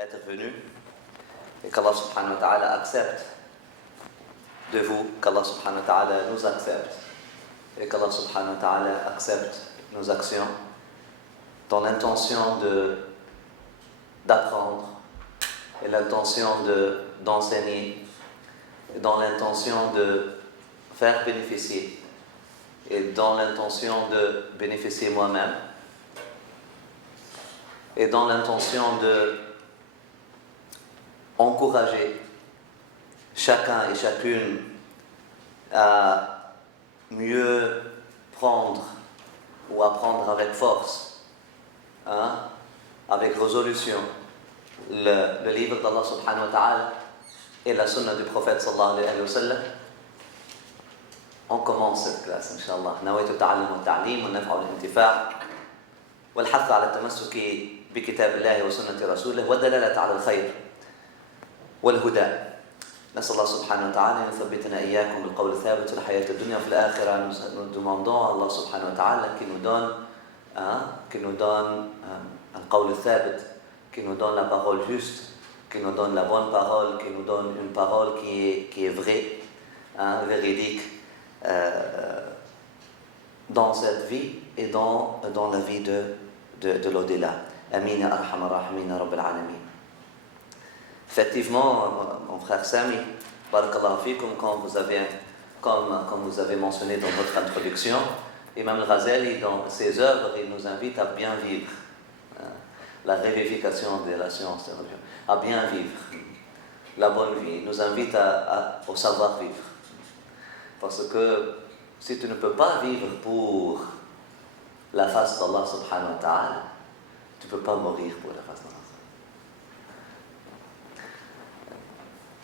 être venu et qu'Allah subhanahu wa ta'ala accepte de vous, qu'Allah subhanahu wa ta'ala nous accepte et qu'Allah subhanahu wa ta'ala accepte nos actions dans l'intention d'apprendre et l'intention d'enseigner et dans l'intention de faire bénéficier et dans l'intention de bénéficier moi-même et dans l'intention de encourager chacun et chacune à mieux prendre ou à prendre avec force, avec résolution, le livre d'Allah subhanahu wa ta'ala et la sunna du prophète sallallahu alayhi wa sallam. On commence cette classe, Inch'Allah. نويت التعلم والتعليم والنفع والانتفاع والحث على التمسك بكتاب الله وسنة رسوله والدلالة على الخير والهدى. نسأل الله سبحانه وتعالى أن يثبتنا إياكم بالقول الثابت في الحياة الدنيا وفي الآخرة. Nous demandons à Allah subhanahu wa ta'ala qui nous donne القول الثابت, qui nous donne la parole juste, qui nous donne la bonne parole, qui nous donne une parole qui est vraie, véridique, dans cette vie et dans la vie de l'au-delà. Amin ya arhamar rahimin ya rabbil alamin. Effectivement, mon frère Sami, barakallahu fikum, comme vous avez mentionné dans votre introduction, Imam al-Ghazali, dans ses œuvres, il nous invite à bien vivre. La révivification de la science de religion, à bien vivre la bonne vie. Il nous invite au savoir-vivre. Parce que si tu ne peux pas vivre pour la face d'Allah subhanahu wa ta'ala, tu ne peux pas mourir pour la face d'Allah.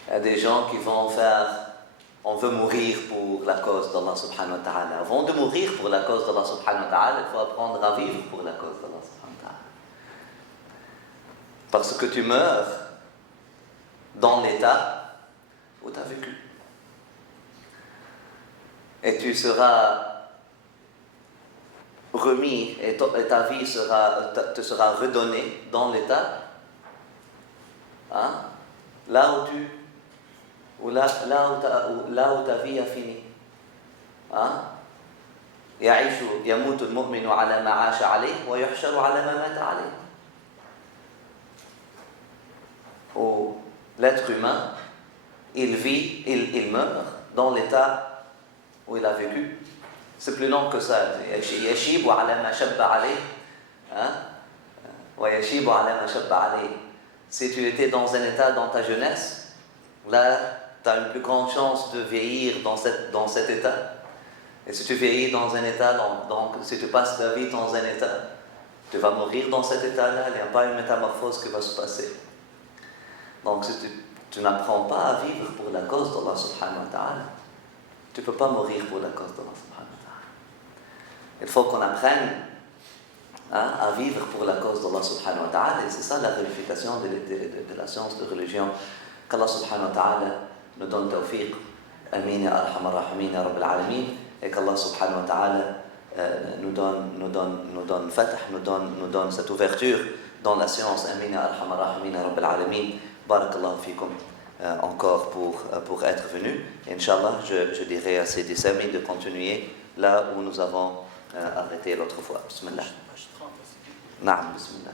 Il y a des gens qui vont faire, on veut mourir pour la cause d'Allah subhanahu wa ta'ala. Avant de mourir pour la cause d'Allah subhanahu wa ta'ala, il faut apprendre à vivre pour la cause d'Allah subhanahu wa ta'ala. Parce que tu meurs dans l'état où tu as vécu. Et tu seras remis, et ta vie te sera redonnée dans l'état là où ta vie a fini. يموت المؤمن على ما عاش عليه ويحشر على ما مات عليه. Où l'être humain, il vit, il meurt dans l'état où il a vécu. C'est plus long que ça. يشيب على ما شب عليه ويشيب على ما شب عليه. Si tu étais dans un état dans ta jeunesse, là, tu as une plus grande chance de vieillir dans cet état. Et si tu vieillis dans un état, donc si tu passes ta vie dans un état, tu vas mourir dans cet état-là. Il n'y a pas une métamorphose qui va se passer. Donc si tu n'apprends pas à vivre pour la cause d'Allah subhanahu wa ta'ala, tu ne peux pas mourir pour la cause d'Allah subhanahu wa ta'ala. Il faut qu'on apprenne à vivre pour la cause d'Allah subhanahu wa ta'ala. Et c'est ça la vérification de la science de religion. Qu'Allah subhanahu wa ta'ala nous donne tawfiq. Amin ya arhamar rahimin ya rabbil alamin. Et qu'Allah subhanahu wa ta'ala nous donne fatah, nous donne cette ouverture dans la science. Amin ya arhamar rahimin ya rabbil alamin. Barakallahu fikum encore pour être venu. Inch'Allah, je dirai à ces amis de continuer là où nous avons arrêté l'autre fois. Bismillah. Naam, bismillah.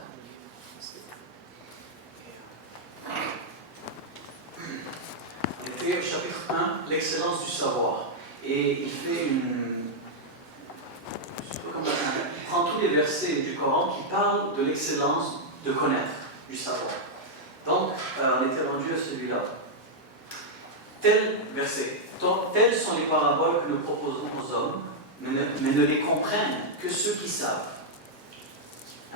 Il fait au chapitre 1, l'excellence du savoir. Et il fait il prend tous les versets du Coran qui parlent de l'excellence de connaître, du savoir. Donc, on était rendu à celui-là. Tel verset. Donc, telles sont les paraboles que nous proposons aux hommes, mais ne les comprennent que ceux qui savent.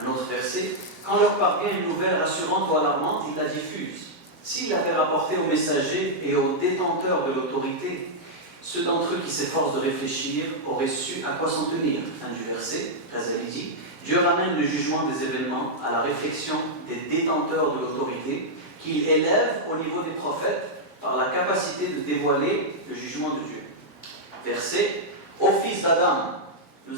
Un autre verset. Quand leur parvient une nouvelle rassurante ou alarmante, ils la diffusent. S'ils l'avaient rapportée aux messagers et aux détenteurs de l'autorité, ceux d'entre eux qui s'efforcent de réfléchir auraient su à quoi s'en tenir. Fin du verset, Ghazali dit. Dieu ramène le jugement des événements à la réflexion des détenteurs de l'autorité qu'il élève au niveau des prophètes par la capacité de dévoiler le jugement de Dieu. Verset. Ô fils d'Adam, nous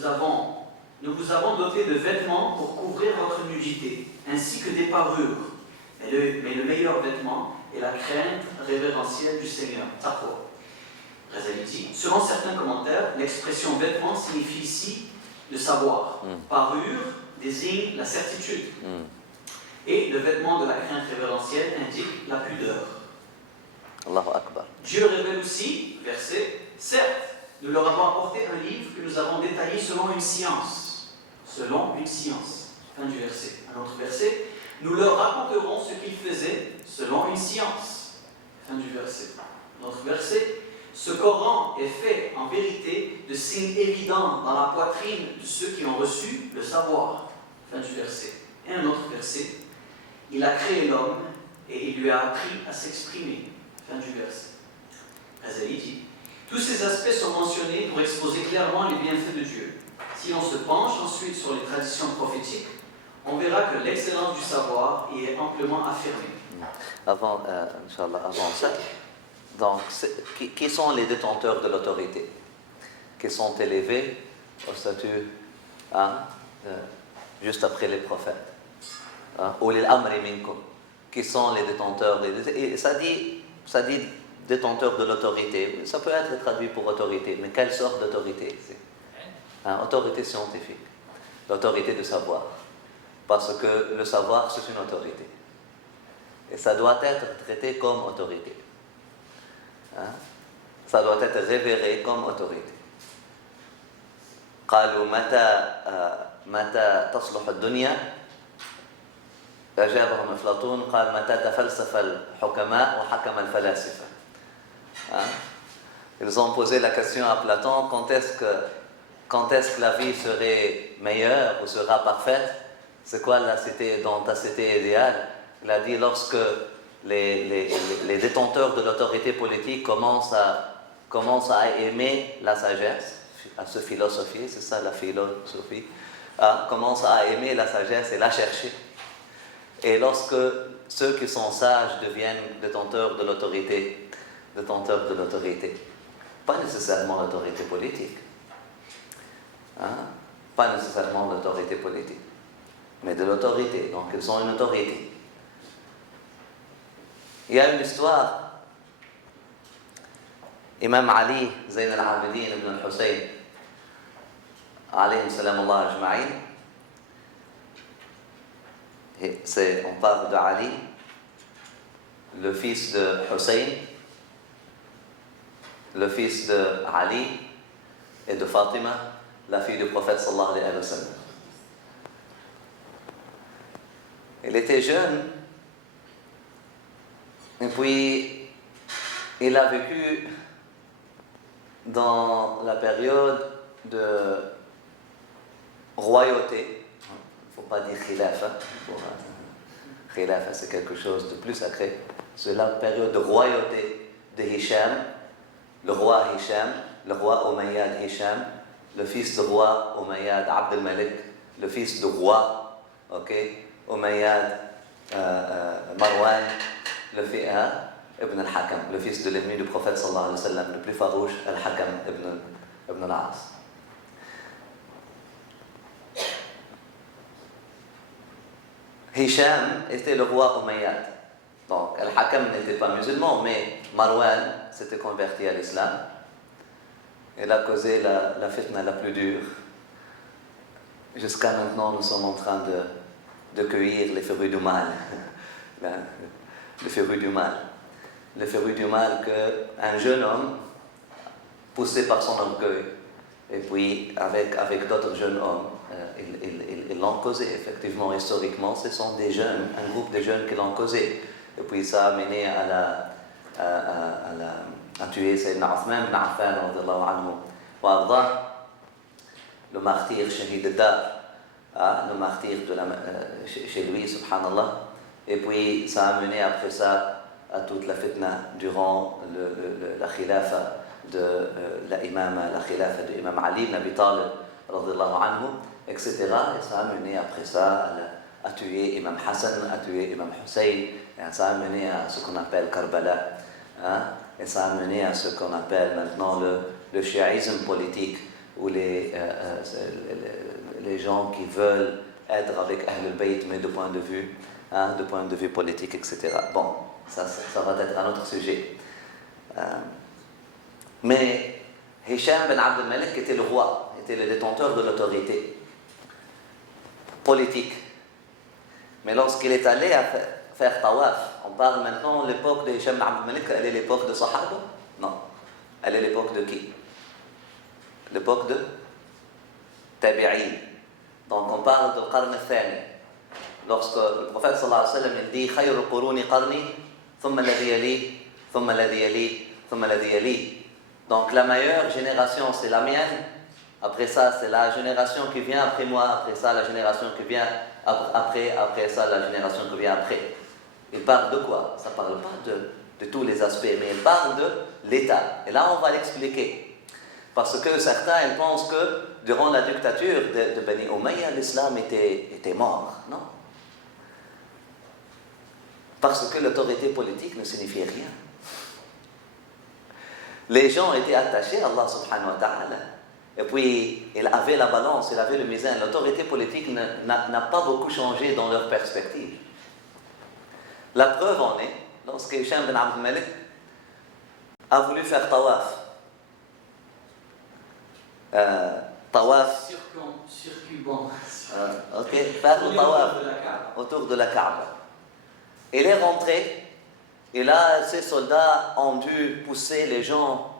vous avons doté de vêtements pour couvrir votre nudité, ainsi que des parures. Mais le meilleur vêtement est la crainte révérentielle du Seigneur, taqwa. Ghazali dit, selon certains commentaires, l'expression vêtement signifie ici le savoir. Parure désigne la certitude. Et le vêtement de la crainte révérentielle indique la pudeur. Allahu Akbar. Dieu révèle aussi, verset, certes, nous leur avons apporté un livre que nous avons détaillé selon une science. Selon une science. Fin du verset. Un autre verset, nous leur raconterons ce qu'ils faisaient selon une science. Fin du verset. Un autre verset, ce Coran est fait en vérité de signes évidents dans la poitrine de ceux qui ont reçu le savoir. Fin du verset. Et un autre verset, il a créé l'homme et il lui a appris à s'exprimer. Fin du verset. Ghazali dit, tous ces aspects sont mentionnés pour exposer clairement les bienfaits de Dieu. Si l'on se penche ensuite sur les traditions prophétiques, on verra que l'excellence du savoir y est amplement affirmée. Avant ça, donc, qui sont les détenteurs de l'autorité, qui sont élevés au statut juste après les prophètes, ou les amri minkum, qui sont les détenteurs et ça dit détenteur de l'autorité. Ça peut être traduit pour autorité, mais quelle sorte d'autorité ici? Autorité scientifique, l'autorité de savoir, parce que le savoir c'est une autorité et ça doit être traité comme autorité. Ça doit être révéré comme autorité. قالوا متى تصلح الدنيا أجابهم أفلاطون قال متى تفلسف الحكماء وحكم الفلاسفة. Ils ont posé la question à Platon, quand est-ce que la vie serait meilleure ou sera parfaite? C'est quoi la cité, dans ta cité idéale? Il a dit lorsque les détenteurs de l'autorité politique commencent à aimer la sagesse, à se philosopher, c'est ça la philosophie, commencent à aimer la sagesse et la chercher. Et lorsque ceux qui sont sages deviennent détenteurs de l'autorité, pas nécessairement l'autorité politique, pas nécessairement l'autorité politique, mais de l'autorité, donc ils ont une autorité. Il y a une histoire, Imam Ali, Zayn al-Abidin ibn al-Hussein, alayhim salam Allah ajma'in, on parle de Ali, le fils de Hussein, le fils de Ali et de Fatima, la fille du prophète sallallahu alayhi wa sallam. Il était jeune, et puis il a vécu dans la période de royauté. Il ne faut pas dire khilafa. Khilafa, c'est quelque chose de plus sacré. C'est la période de royauté de Hisham, le roi Hisham, le roi Umayyad Hisham, le fils du roi Umayyad Abd al-Malik, le fils du roi, Umayyad Marwan, le fils Ibn al-Hakam, le fils de l'ennemi du prophète sallallahu alayhi wa sallam, le plus farouche, al-Hakam ibn al-As. Hisham était le roi Umayyad. Donc, Al-Hakam n'était pas musulman, mais Marwan s'était converti à l'islam. Il a causé la fitna la plus dure. Jusqu'à maintenant, nous sommes en train de cueillir les férus du mal. Les férus du mal. Les férus du mal qu'un jeune homme, poussé par son orgueil, et puis avec d'autres jeunes hommes, ils l'ont causé. Effectivement, historiquement, ce sont des jeunes, un groupe de jeunes qui l'ont causé. Et puis ça a mené à tuer Sayyidina Uthman ibn Affan radiyallahu anhu wa ardah, le martyr Shahid al-Dar, le martyr chez lui, subhanallah. Et puis ça a mené après ça à toute la fitna durant la khilafa de khilafa de Imam Ali ibn Abi Talib radiyallahu anhu, etc. Et ça a mené après ça à tuer Imam Hassan, à tuer Imam Hussein, et ça a mené à ce qu'on appelle Karbala, et ça a mené à ce qu'on appelle maintenant le chiisme politique, où les gens qui veulent être avec Ahl al-Bayt, mais de point de vue hein, de point de vue politique, etc. Bon, ça va être un autre sujet. Mais Hicham ben Abd al-Malik était le roi, était le détenteur de l'autorité politique. Mais lorsqu'il est allé à faire tawaf, on parle maintenant de l'époque de Hicham ben Abd al-Malik, elle est l'époque de Sahaba? Non. Elle est l'époque de qui? L'époque de Tabi'in. Donc on parle de Qarn al-Thani. Lorsque le prophète sallallahu alayhi wa sallam il dit Khayru quruni qarni, thumma alladhi yali, thumma alladhi yali, thumma alladhi yali. Donc la meilleure génération c'est la mienne, après ça c'est la génération qui vient après moi, après ça la génération qui vient après ça la génération qui vient après. Il parle de quoi? Ça ne parle pas de tous les aspects, mais il parle de l'État. Et là on va l'expliquer. Parce que certains ils pensent que durant la dictature de Bani Umayya, l'islam était mort. Non. Parce que l'autorité politique ne signifiait rien. Les gens étaient attachés à Allah subhanahu wa ta'ala. Et puis, il avait la balance, il avait le mizan. L'autorité politique n'a pas beaucoup changé dans leur perspective. La preuve en est, lorsque Hicham ben Abd al-Malik a voulu faire tawaf. Tawaf. Circuit-bon. Ok, faire le tawaf autour de la Kaaba. Il est rentré, et là, ces soldats ont dû pousser les gens,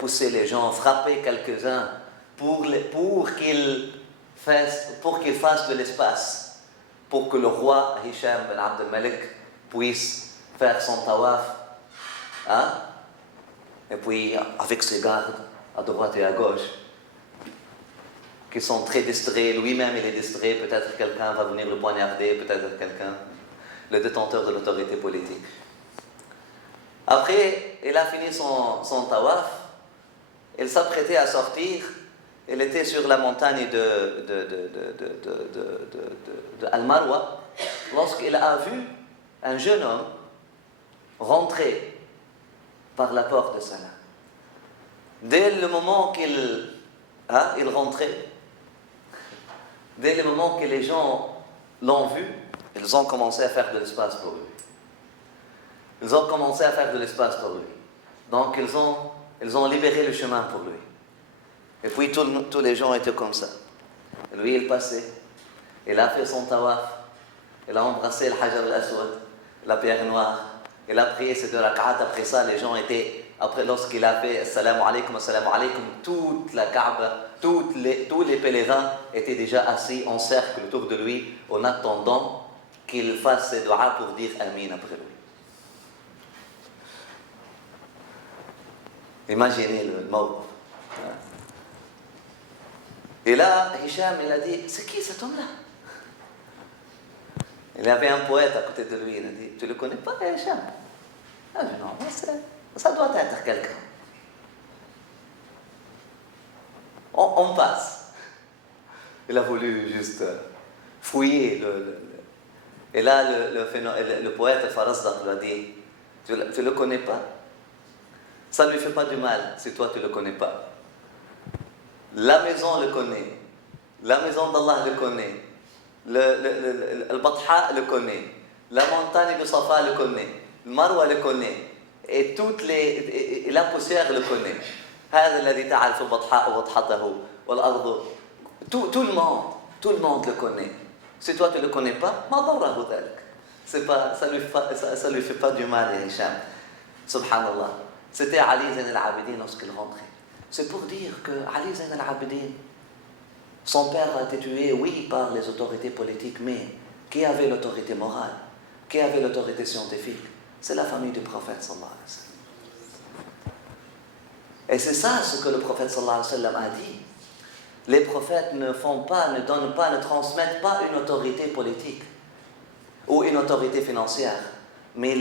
pousser les gens, frapper quelques-uns pour qu'ils fassent de l'espace, pour que le roi Hicham ben Abd al-Malik puisse faire son tawaf. Hein? Et puis, avec ses gardes, à droite et à gauche, qui sont très distraits, lui-même il est distrait, peut-être quelqu'un va venir le poignarder, peut-être quelqu'un, le détenteur de l'autorité politique. Après, il a fini son tawaf, il s'apprêtait à sortir, il était sur la montagne de Al-Marwa, lorsqu'il a vu un jeune homme rentrer par la porte de Salah. Dès le moment qu'il rentrait, dès le moment que les gens l'ont vu, ils ont commencé à faire de l'espace pour lui. Ils ont commencé à faire de l'espace pour lui. Donc ils ont libéré le chemin pour lui. Et puis tous les gens étaient comme ça. Et lui il passait, il a fait son tawaf, il a embrassé le Hajar al-Aswad, la pierre noire, il a prié ses 2 rak'at. Après ça les gens étaient... Après, lorsqu'il a fait Assalamu alaikum, toute la Kaaba, tous les pèlerins étaient déjà assis en cercle autour de lui en attendant qu'il fasse ses doigts pour dire Amin après lui. Imaginez le mot. Et là, Hicham, il a dit, c'est qui cet homme-là? Il y avait un poète à côté de lui, il a dit, tu le connais pas, Hicham? Ah, non, ça doit être quelqu'un. On passe. Il a voulu juste fouiller. Et là, le poète Farazdak lui a dit, tu le connais pas? Ça ne lui fait pas du mal si toi tu le connais pas. La maison le connaît. La maison d'Allah le connaît. Le Batha le connaît. La montagne de Safa le connaît. Le Marwa le connaît. Et la poussière le connaît. Tout le monde le connaît. Si toi tu ne le connais pas, ça lui fait pas du mal, Hicham. Subhanallah. C'était Ali Zayn al-Abidin lorsqu'il rentrait. C'est pour dire que Ali Zayn al-Abidin, son père a été tué, oui, par les autorités politiques, mais qui avait l'autorité morale? Qui avait l'autorité scientifique? C'est la famille du prophète sallallahu alayhi wa sallam. Et c'est ça ce que le prophète sallallahu alayhi wa sallam a dit. Les prophètes ne donnent pas, ne transmettent pas une autorité politique ou une autorité financière, mais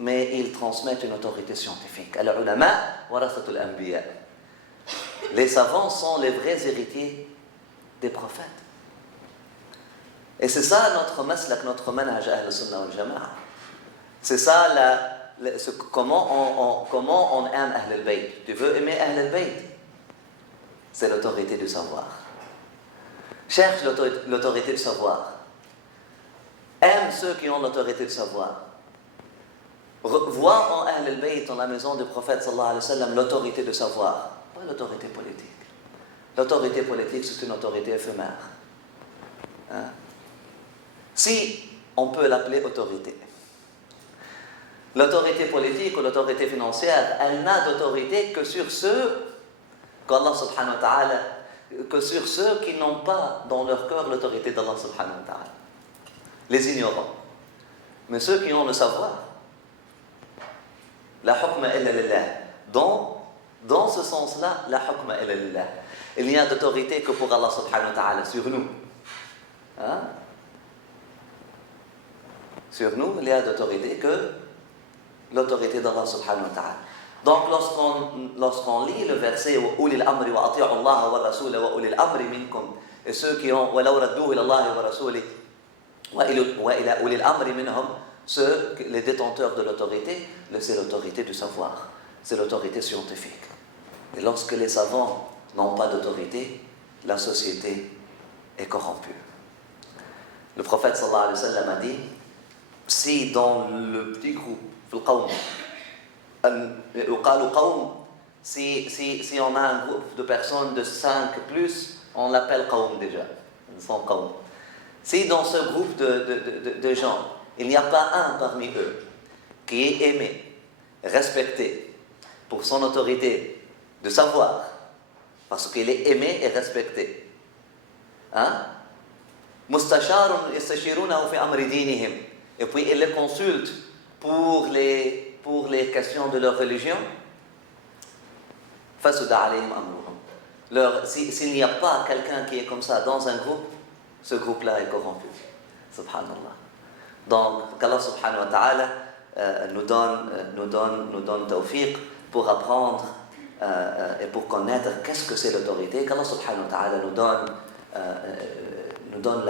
ils transmettent une autorité scientifique. Al-ulama warathatul anbiya. Les savants sont les vrais héritiers des prophètes. Et c'est ça notre maslak, notre manhaj ahl sunnah wal jama'a. C'est ça comment on aime Ahl al-Bayt. Tu veux aimer Ahl al-Bayt? C'est l'autorité du savoir. Cherche l'autorité du savoir. aime ceux qui ont l'autorité de savoir. Vois en Ahl al-Bayt, dans la maison du prophète sallallahu alayhi wa sallam, l'autorité de savoir, pas l'autorité politique. L'autorité politique, c'est une autorité éphémère. Hein? Si on peut l'appeler autorité. L'autorité politique ou l'autorité financière, elle n'a d'autorité que sur ceux qu'Allah subhanahu wa ta'ala, que sur ceux qui n'ont pas dans leur cœur l'autorité d'Allah subhanahu wa ta'ala. Les ignorants. Mais ceux qui ont le savoir, la hukma illa lillah. Dans ce sens-là, la hukma illa lillah. Il n'y a d'autorité que pour Allah subhanahu wa ta'ala, sur nous. Hein? Sur nous, il n'y a d'autorité que l'autorité d'Allah subhanahu wa ta'ala. Donc lorsqu'on lit le verset « Ulil amri wa ati'u Allah wa rasula wa ulil amri minkum » et ceux qui ont « Wa law radduhu ila Allah wa rasuli wa ila ulil amri minhum » les détenteurs de l'autorité, c'est l'autorité du savoir, c'est l'autorité scientifique. Et lorsque les savants n'ont pas d'autorité, la société est corrompue. Le prophète sallallahu alayhi wa sallam a dit, si dans le petit groupe, si on a un groupe de personnes de 5 plus, on l'appelle qawm déjà, son qawm. Si dans ce groupe de gens, il n'y a pas un parmi eux qui est aimé, respecté pour son autorité de savoir, parce qu'il est aimé et respecté. Hein? Mustasharun yastashirunahu fi amri dinihim. Et puis ils les consultent pour les questions de leur religion. Fasuda alayhim amruhum. S'il n'y a pas quelqu'un qui est comme ça dans un groupe, ce groupe-là est corrompu. Subhanallah. Donc, qu'Allah subhanahu wa ta'ala nous donne tawfiq pour apprendre et pour connaître qu'est-ce que c'est l'autorité. Qu'Allah subhanahu wa ta'ala nous donne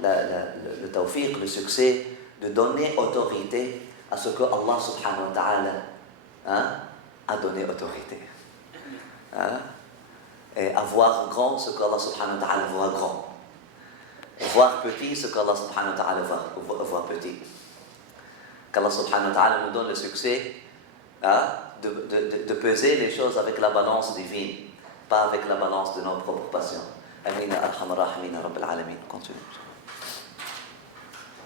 le tawfiq, le succès de donner autorité à ce que Allah subhanahu wa ta'ala a donné autorité. Hein? Et à voir grand ce qu'Allah subhanahu wa ta'ala voit grand. Voir petit ce qu'Allah subhanahu wa ta'ala voit petit. Qu'Allah subhanahu wa ta'ala nous donne le succès de peser les choses avec la balance divine, pas avec la balance de nos propres passions. Amin arhamar rahimin rabbil alamin. Continue.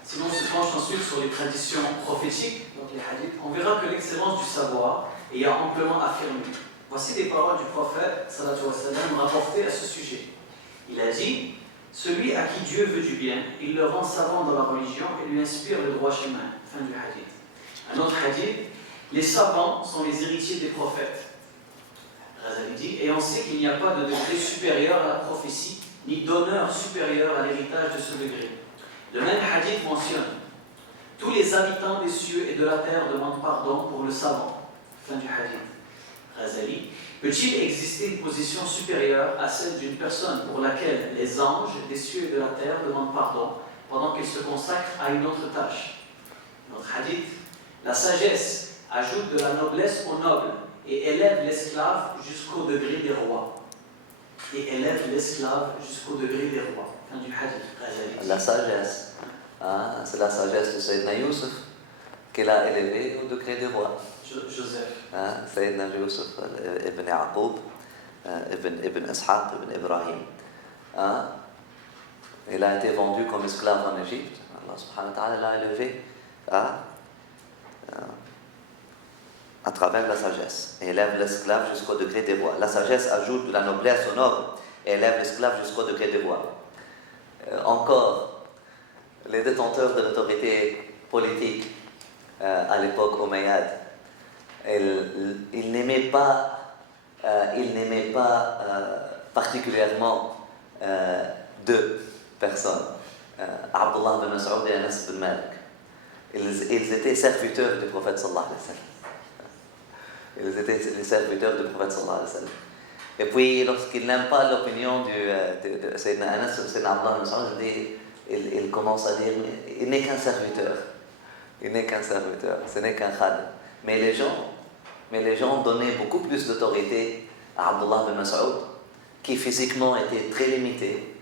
Si on se penche ensuite sur les traditions prophétiques, donc les hadiths, on verra que l'excellence du savoir est amplement affirmée. Voici des paroles du prophète sallallahu alayhi wa sallam rapportées à ce sujet. Il a dit: celui à qui Dieu veut du bien, il le rend savant dans la religion et lui inspire le droit chemin. Fin du hadith. Un autre hadith: les savants sont les héritiers des prophètes. Razali dit: et on sait qu'il n'y a pas de degré supérieur à la prophétie, ni d'honneur supérieur à l'héritage de ce degré. Le même hadith mentionne: tous les habitants des cieux et de la terre demandent pardon pour le savant. Fin du hadith. Razali: peut-il exister une position supérieure à celle d'une personne pour laquelle les anges des cieux et de la terre demandent pardon pendant qu'ils se consacrent à une autre tâche? Notre hadith: la sagesse ajoute de la noblesse aux nobles et élève l'esclave jusqu'au degré des rois. Et élève l'esclave jusqu'au degré des rois. Fin du hadith. Razali. La sagesse, c'est la sagesse de Sayyidina Youssef qu'il a élevé au degré des rois. Joseph. Sayyidina Youssef, Ibn Yaqub, Ibn Ishaq, Ibn Ibrahim. Il a été vendu comme esclave en Égypte. Allah subhanahu wa ta'ala l'a élevé à travers la sagesse. Et élève l'esclave jusqu'au degré des rois. La sagesse ajoute de la noblesse aux nobles et élève l'esclave jusqu'au degré des rois. Encore, les détenteurs de l'autorité politique à l'époque omeyyade, ils n'aimaient pas particulièrement deux personnes, Abdullah bin Mas'ud et Anas bin Malik. Ils étaient serviteurs du prophète sallallahu alayhi wa sallam. Ils étaient les serviteurs du prophète sallallahu alayhi wa sallam. Et puis, lorsqu'ils n'aiment pas l'opinion de Sayyidina Anas, Sayyidina Abdullah bin Mas'ud, il commence à dire: il n'est qu'un serviteur. Il n'est qu'un serviteur, ce n'est qu'un khadim. Mais les gens donnaient beaucoup plus d'autorité à Abdullah bin Mas'ud, qui physiquement était très limité,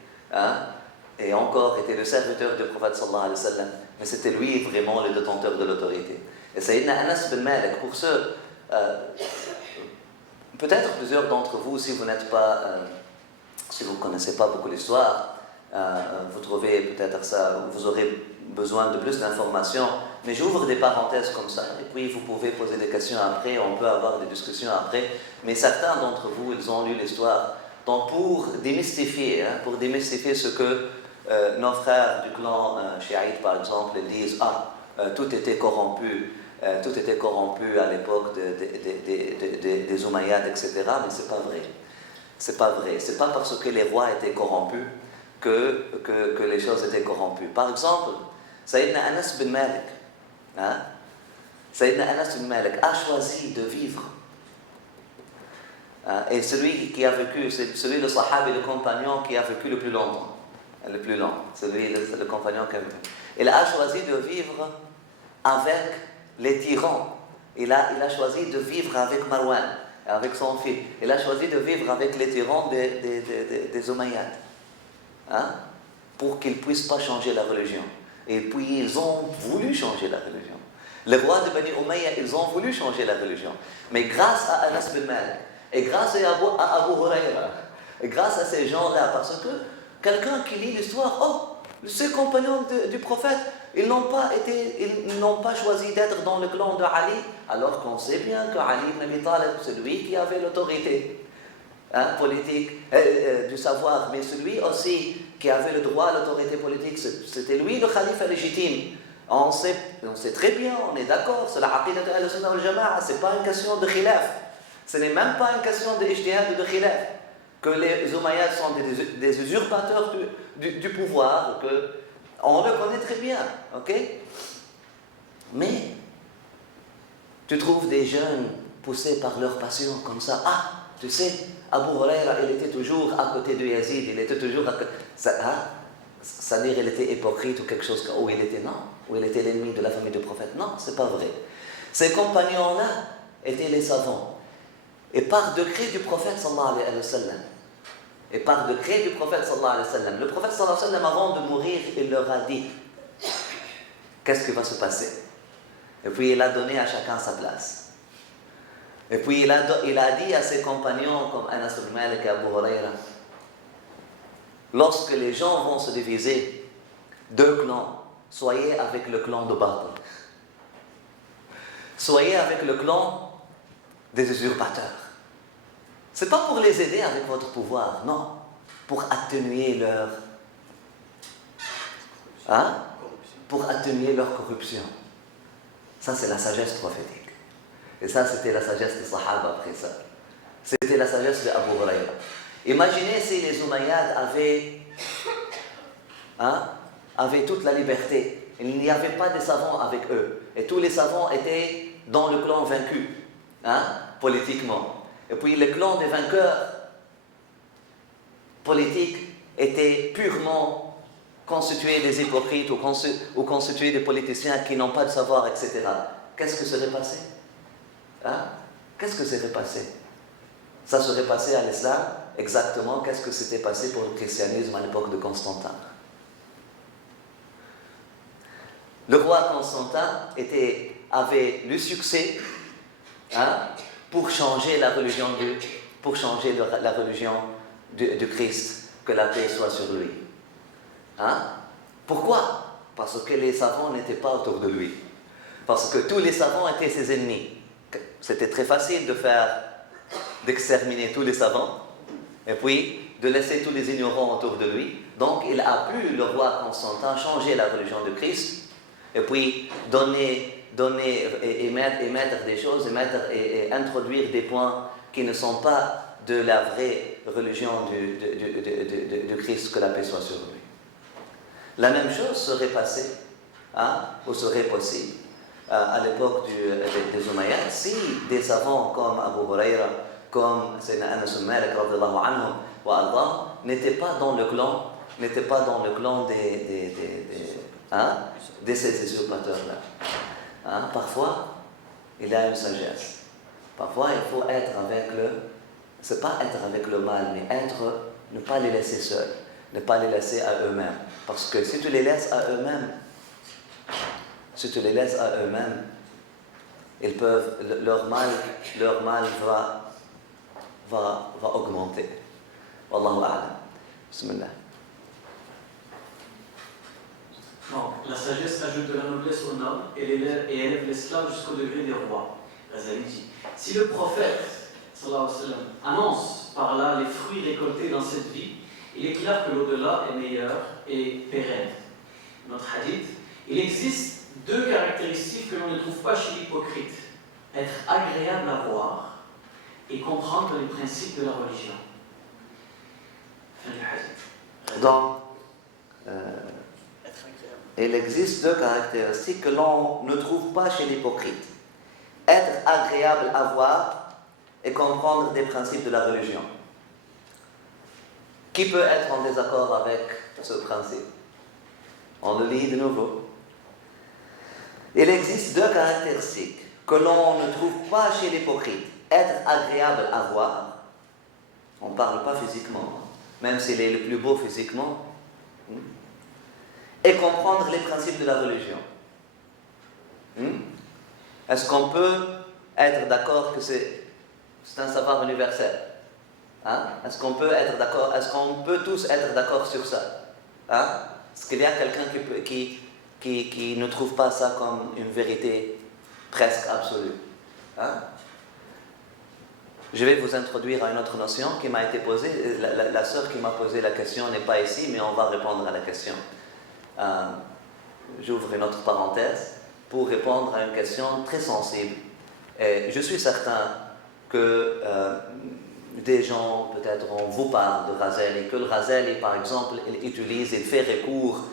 et encore était le serviteur du prophète sallallahu alayhi wa sallam, mais c'était lui vraiment le détenteur de l'autorité. Et Sayyidina Anas bin Malik, pour ceux, peut-être plusieurs d'entre vous, si vous n'êtes pas, si vous ne connaissez pas beaucoup l'histoire, vous trouvez peut-être ça, vous aurez besoin de plus d'informations, mais j'ouvre des parenthèses comme ça, et puis vous pouvez poser des questions après, on peut avoir des discussions après, mais certains d'entre vous, ils ont lu l'histoire. Donc pour démystifier ce que nos frères du clan chiite, par exemple, disent, tout était corrompu à l'époque des Umayyads, etc., mais c'est pas vrai. C'est pas vrai. C'est pas parce que les rois étaient corrompus que les choses étaient corrompues. Par exemple, Sayyidina Anas bin Malik, Sayyidina Anas bin Malik a choisi de vivre. Et celui qui a vécu, c'est celui le sahabi, le compagnon qui a vécu le plus longtemps. Le plus long. Le compagnon qui a vécu. Il a choisi de vivre avec les tyrans. Il a choisi de vivre avec Marwan, avec son fils. Il a choisi de vivre avec les tyrans des Umayyads. Pour qu'ils ne puissent pas changer la religion. Et puis ils ont voulu changer la religion. Les rois de Bani Umayya, ils ont voulu changer la religion. Mais grâce à Anas bin Malik, et grâce à Abu Huraira, et grâce à ces gens-là, parce que quelqu'un qui lit l'histoire, ces compagnons du prophète, ils n'ont pas choisi d'être dans le clan de Ali, alors qu'on sait bien que Ali ibn Abi Talib, c'est lui qui avait l'autorité politique, du savoir, mais celui aussi qui avait le droit à l'autorité politique, c'était lui le khalife légitime. On sait très bien, on est d'accord, c'est la aqidah de al-Sunnah wal-Jama'a, c'est pas une question de khilaf. Ce n'est même pas une question d'ijtihad ou de khilaf. Que les Umayyads sont des usurpateurs du pouvoir, on le connaît très bien, ok? Mais tu trouves des jeunes poussés par leur passion comme ça. Tu sais, Abu Huraira, il était toujours à côté de Yazid, il était toujours à côté. C'est-à-dire qu'il était hypocrite ou quelque chose, où il était l'ennemi de la famille du prophète. Non, c'est pas vrai. Ces compagnons-là étaient les savants. Et par décret du prophète sallallahu alayhi wa sallam, le prophète sallallahu alayhi wa sallam, avant de mourir, il leur a dit qu'est-ce qui va se passer. Et puis il a donné à chacun sa place. Et puis il a dit à ses compagnons comme Anas bin Malik et Abu Huraira, lorsque les gens vont se diviser, 2 clans, soyez avec le clan de Batil. Soyez avec le clan des usurpateurs. C'est pas pour les aider avec votre pouvoir, non. Pour atténuer leur... Pour atténuer leur corruption. Ça, c'est la sagesse prophétique. Et ça, c'était la sagesse des Sahaba après ça. C'était la sagesse de Abu Huraira. Imaginez si les Umayyads avaient toute la liberté. Il n'y avait pas de savants avec eux. Et tous les savants étaient dans le clan vaincu, politiquement. Et puis le clan des vainqueurs politiques était purement constitué des hypocrites ou constitué des politiciens qui n'ont pas de savoir, etc. Qu'est-ce que serait passé? Qu'est-ce que serait passé? Ça serait passé à l'islam exactement qu'est-ce que s'était passé pour le christianisme à l'époque de Constantin. Le roi Constantin avait le succès pour changer la religion du Christ, que la paix soit sur lui. Pourquoi? Parce que les savants n'étaient pas autour de lui. Parce que tous les savants étaient ses ennemis. C'était très facile d'exterminer tous les savants et puis de laisser tous les ignorants autour de lui. Donc il a pu, le roi Constantin, changer la religion de Christ et puis donner et mettre des choses et introduire des points qui ne sont pas de la vraie religion du Christ, que la paix soit sur lui. La même chose serait passée, ou serait possible à l'époque des Umayyads si des savants comme Abu Huraira, comme Sayyidina Anas bin Malik radhiyallahu anhum wa ardahum n'étaient pas dans le clan de ces usurpateurs-là. Parfois, il y a une sagesse. Parfois, il faut être avec c'est pas être avec le mal, mais ne pas les laisser seuls. ne pas les laisser à eux-mêmes. Parce que si tu les laisses à eux-mêmes, ils peuvent, leur mal va augmenter. Wallahu a'lam. Bismillah. Non, la sagesse ajoute de la noblesse aux nobles et élève l'esclave jusqu'au degré des rois. Ghazali dit, si le prophète sallallahu alayhi wa sallam, annonce par là les fruits récoltés dans cette vie, il est clair que l'au-delà est meilleur et pérenne. Notre hadith, il existe deux caractéristiques que l'on ne trouve pas chez l'hypocrite. Être agréable à voir et comprendre les principes de la religion. Fin du hadith. Donc, il existe deux caractéristiques que l'on ne trouve pas chez l'hypocrite. Être agréable à voir et comprendre des principes de la religion. Qui peut être en désaccord avec ce principe? On le lit de nouveau. Il existe deux caractéristiques que l'on ne trouve pas chez l'hypocrite. Être agréable à voir, on ne parle pas physiquement, même s'il est le plus beau physiquement, et comprendre les principes de la religion. Est-ce qu'on peut être d'accord que c'est un savoir universel? Est-ce qu'on peut être d'accord? Est-ce qu'on peut tous être d'accord sur ça? Est-ce qu'il y a quelqu'un qui ne trouve pas ça comme une vérité presque absolue? Je vais vous introduire à une autre notion qui m'a été posée. La sœur qui m'a posé la question n'est pas ici, mais on va répondre à la question. J'ouvre une autre parenthèse pour répondre à une question très sensible. Et je suis certain que des gens, peut-être, on vous parle de Ghazali, et que le Ghazali, par exemple, il fait recours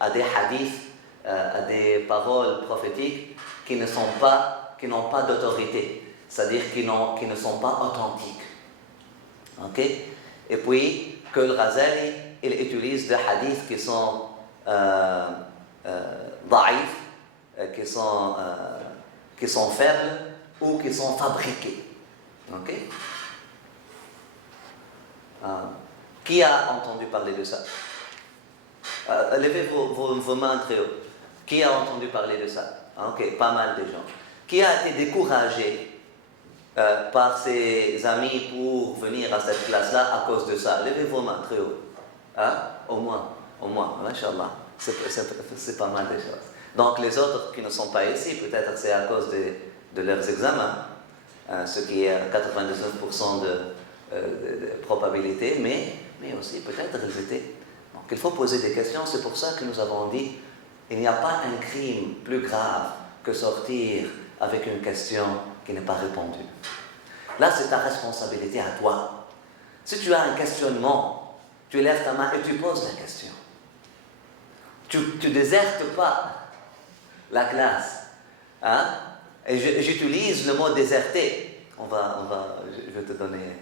à des hadiths, à des paroles prophétiques qui n'ont pas d'autorité, c'est-à-dire qui ne sont pas authentiques. Ok? Et puis, que le Ghazali, il utilise des hadiths qui sont daïf, qui sont faibles ou qui sont fabriqués. Ok? Qui a entendu parler de ça? Levez vos mains très haut. Qui a entendu parler de ça? Ok, pas mal de gens. Qui a été découragé par ses amis pour venir à cette classe-là à cause de ça? Levez vos mains très haut. Au moins, Masha'Allah. C'est pas mal de choses. Donc les autres qui ne sont pas ici, peut-être c'est à cause de leurs examens, ce qui est 99% de probabilité, mais aussi peut-être ils étaient. Donc il faut poser des questions, c'est pour ça que nous avons dit il n'y a pas un crime plus grave que sortir avec une question qui n'est pas répondue. Là, c'est ta responsabilité à toi. Si tu as un questionnement, tu lèves ta main et tu poses la question. Tu désertes pas la classe. Et j'utilise le mot déserter. Je vais te donner.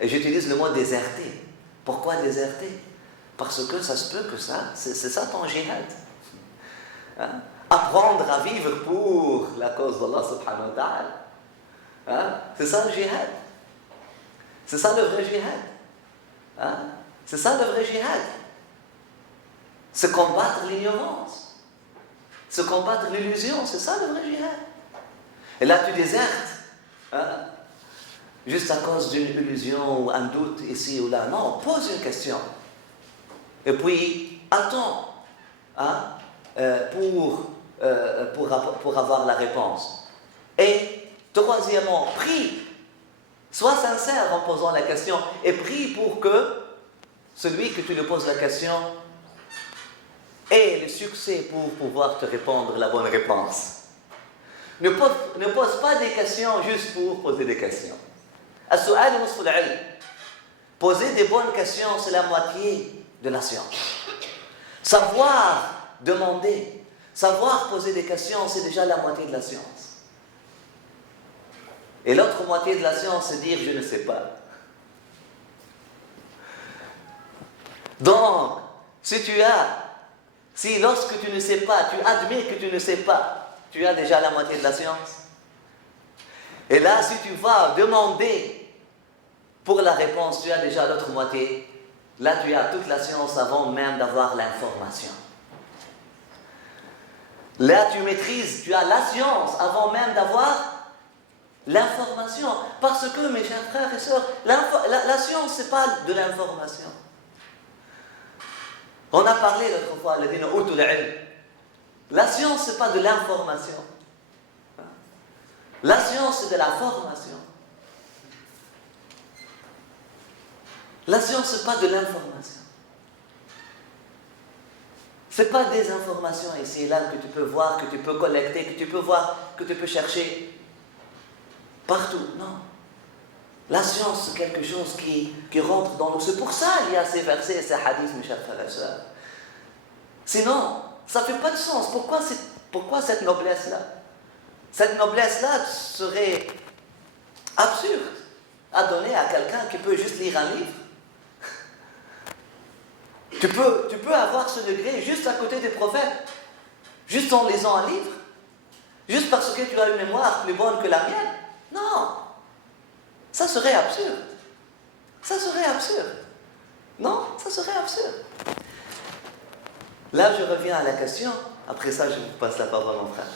Et j'utilise le mot déserter. Pourquoi déserter? Parce que ça se peut que c'est ça ton jihad. Apprendre à vivre pour la cause d'Allah subhanahu wa ta'ala. C'est ça le jihad. C'est ça le vrai jihad. C'est ça le vrai jihad. Se combattre l'ignorance. Se combattre l'illusion, c'est ça le vrai jihad. Et là tu désertes. Juste à cause d'une illusion ou un doute ici ou là. Non, pose une question. Et puis, attends pour avoir la réponse. Et troisièmement, prie. Sois sincère en posant la question et prie pour que celui que tu lui poses la question ait le succès pour pouvoir te répondre la bonne réponse. Ne pose pas des questions juste pour poser des questions. As-su'al nisful ilm. Poser des bonnes questions, c'est la moitié de la science. Savoir demander, savoir poser des questions, c'est déjà la moitié de la science. Et l'autre moitié de la science, c'est dire je ne sais pas. Donc, si lorsque tu ne sais pas, tu admets que tu ne sais pas, tu as déjà la moitié de la science. Et là, si tu vas demander pour la réponse, tu as déjà l'autre moitié Là, tu as toute la science avant même d'avoir l'information. Là, tu maîtrises, tu as la science avant même d'avoir l'information. Parce que, mes chers frères et sœurs, la science, ce n'est pas de l'information. On a parlé l'autre fois, la science, ce n'est pas de l'information. La science, c'est de la formation. La science, ce n'est pas de l'information. Ce n'est pas des informations ici et là que tu peux voir, que tu peux collecter, que tu peux voir, que tu peux chercher partout. Non. La science, c'est quelque chose qui rentre dans nous. C'est pour ça qu'il y a ces versets et ces hadiths, mes chers frères et sœurs. Sinon, ça ne fait pas de sens. Pourquoi cette noblesse-là? Cette noblesse-là serait absurde à donner à quelqu'un qui peut juste lire un livre. Tu peux avoir ce degré juste à côté des prophètes, juste en lisant un livre, juste parce que tu as une mémoire plus bonne que la mienne. Non, ça serait absurde. Ça serait absurde. Non, ça serait absurde. Là, je reviens à la question. Après ça, je vous passe la parole, mon frère.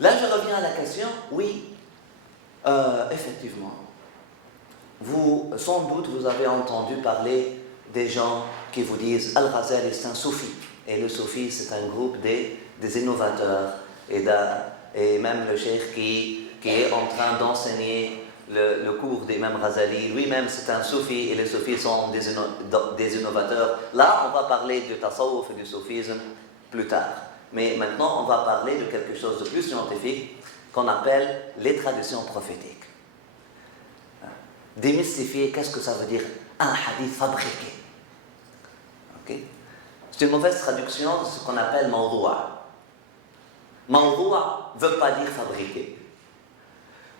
Là, je reviens à la question. Oui, effectivement. Vous, sans doute, vous avez entendu parler des gens qui vous disent Al-Ghazali, c'est un soufi. Et le soufi, c'est un groupe des innovateurs. Et même le cheikh qui est en train d'enseigner le cours d'Imam Ghazali, lui-même, c'est un soufi. Et les soufis sont des innovateurs. Là, on va parler du tasawwuf et du soufisme plus tard. Mais maintenant, on va parler de quelque chose de plus scientifique qu'on appelle les traditions prophétiques. Démystifier, qu'est-ce que ça veut dire un hadith fabriqué? Okay? C'est une mauvaise traduction de ce qu'on appelle mawdou'a. Mawdou'a ne veut pas dire fabriqué.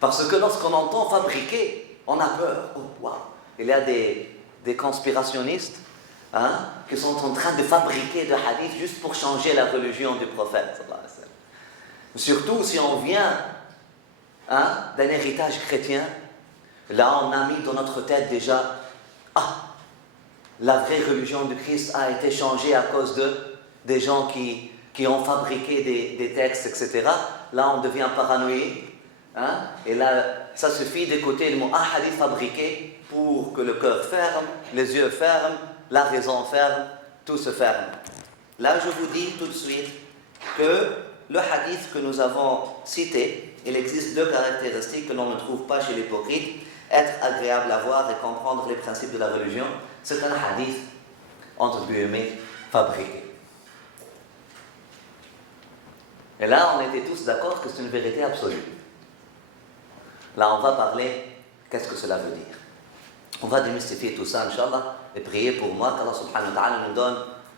Parce que lorsqu'on entend fabriquer, on a peur. Oh, wow. Il y a des conspirationnistes qui sont en train de fabriquer des hadiths juste pour changer la religion du prophète. Surtout si on vient d'un héritage chrétien, là on a mis dans notre tête déjà la vraie religion du Christ a été changée à cause des gens qui ont fabriqué des textes, etc. Là on devient paranoïaque. Et là, ça suffit d'écouter le mot hadith fabriqué pour que le cœur ferme, les yeux ferment, la raison ferme, tout se ferme. Là, je vous dis tout de suite que le hadith que nous avons cité, il existe deux caractéristiques que l'on ne trouve pas chez l'hypocrite. Être agréable à voir et comprendre les principes de la religion, c'est un hadith, entre guillemets, fabriqué. Et là, on était tous d'accord que c'est une vérité absolue. Là, on va parler, qu'est-ce que cela veut dire? On va démystifier tout ça, Inch'Allah, et prier pour moi, qu'Allah subhanahu wa ta'ala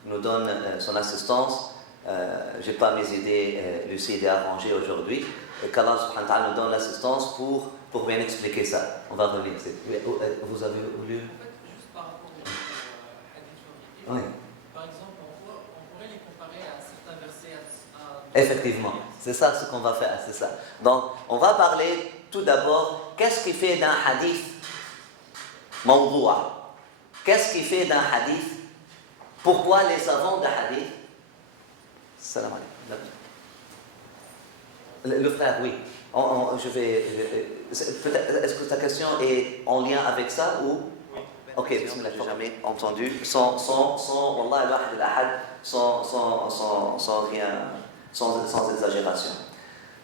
nous donne son assistance. Je n'ai pas mes idées lucides et arrangées aujourd'hui, et qu'Allah subhanahu wa ta'ala nous donne l'assistance pour bien expliquer ça. On va revenir. Vous avez voulu? En fait, juste par rapport au hadith fabriqué, Oui. par exemple, on pourrait les comparer à certains versets. Effectivement, c'est ça ce qu'on va faire, c'est ça. Donc, on va parler tout d'abord, qu'est-ce qui fait d'un hadith mawdou'a? Qu'est-ce qui fait d'un hadith? Pourquoi les savants d'un hadith? Salam alaikum. Le frère, oui. Est-ce que ta question est en lien avec ça ou? Oui. Ok, bismillah, je n'ai jamais entendu. Sans Wallah al-Wahid al-Ahad, sans rien, sans exagération.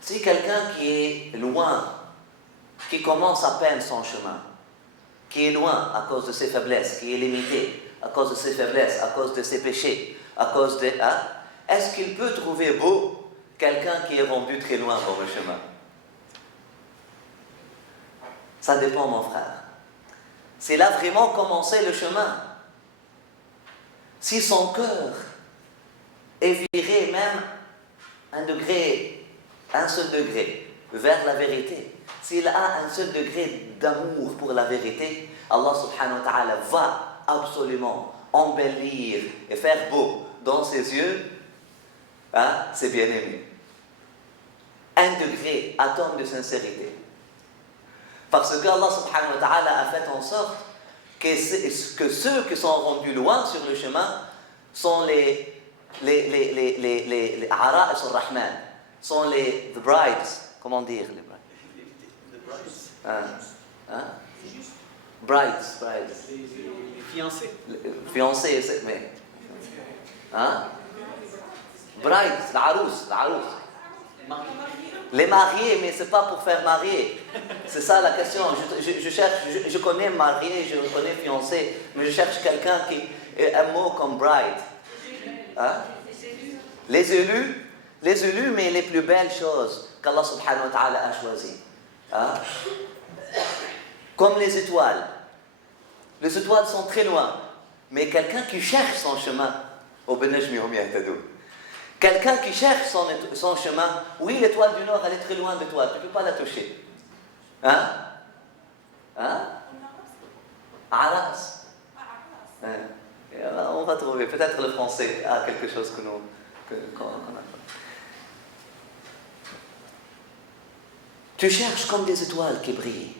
Si quelqu'un qui est loin, qui commence à peine son chemin, qui est loin à cause de ses faiblesses, qui est limité à cause de ses faiblesses, à cause de ses péchés, à cause de... est-ce qu'il peut trouver beau quelqu'un qui est rendu très loin dans le chemin? Ça dépend, mon frère. C'est là vraiment commencer le chemin. Si son cœur est viré même un seul degré vers la vérité, s'il a un seul degré d'amour pour la vérité, Allah subhanahu wa ta'ala va absolument embellir et faire beau dans ses yeux ses bien-aimés. Un degré, atome de sincérité. Parce que Allah subhanahu wa ta'ala a fait en sorte que ceux qui sont rendus loin sur le chemin sont les Ara'is al-Rahman, sont the brides, comment dire les brides? Brides. Les fiancés. Fiancés, mais. Hein? Brides, la arousse. Les mariés, mais c'est pas pour faire marier. C'est ça la question. Je cherche, je connais marié, je connais fiancé, mais je cherche quelqu'un qui est un mot comme bride. Hein? Les élus, mais les plus belles choses qu'Allah subhanahu wa ta'ala a choisies. Hein? Comme les étoiles. Les étoiles sont très loin, mais quelqu'un qui cherche son chemin, au Benajmi hum yahtadun. Quelqu'un qui cherche son chemin, oui, l'étoile du Nord, elle est très loin de toi, tu ne peux pas la toucher. Hein? Aras. On va trouver, peut-être le français a quelque chose qu'on a pas. Tu cherches comme des étoiles qui brillent.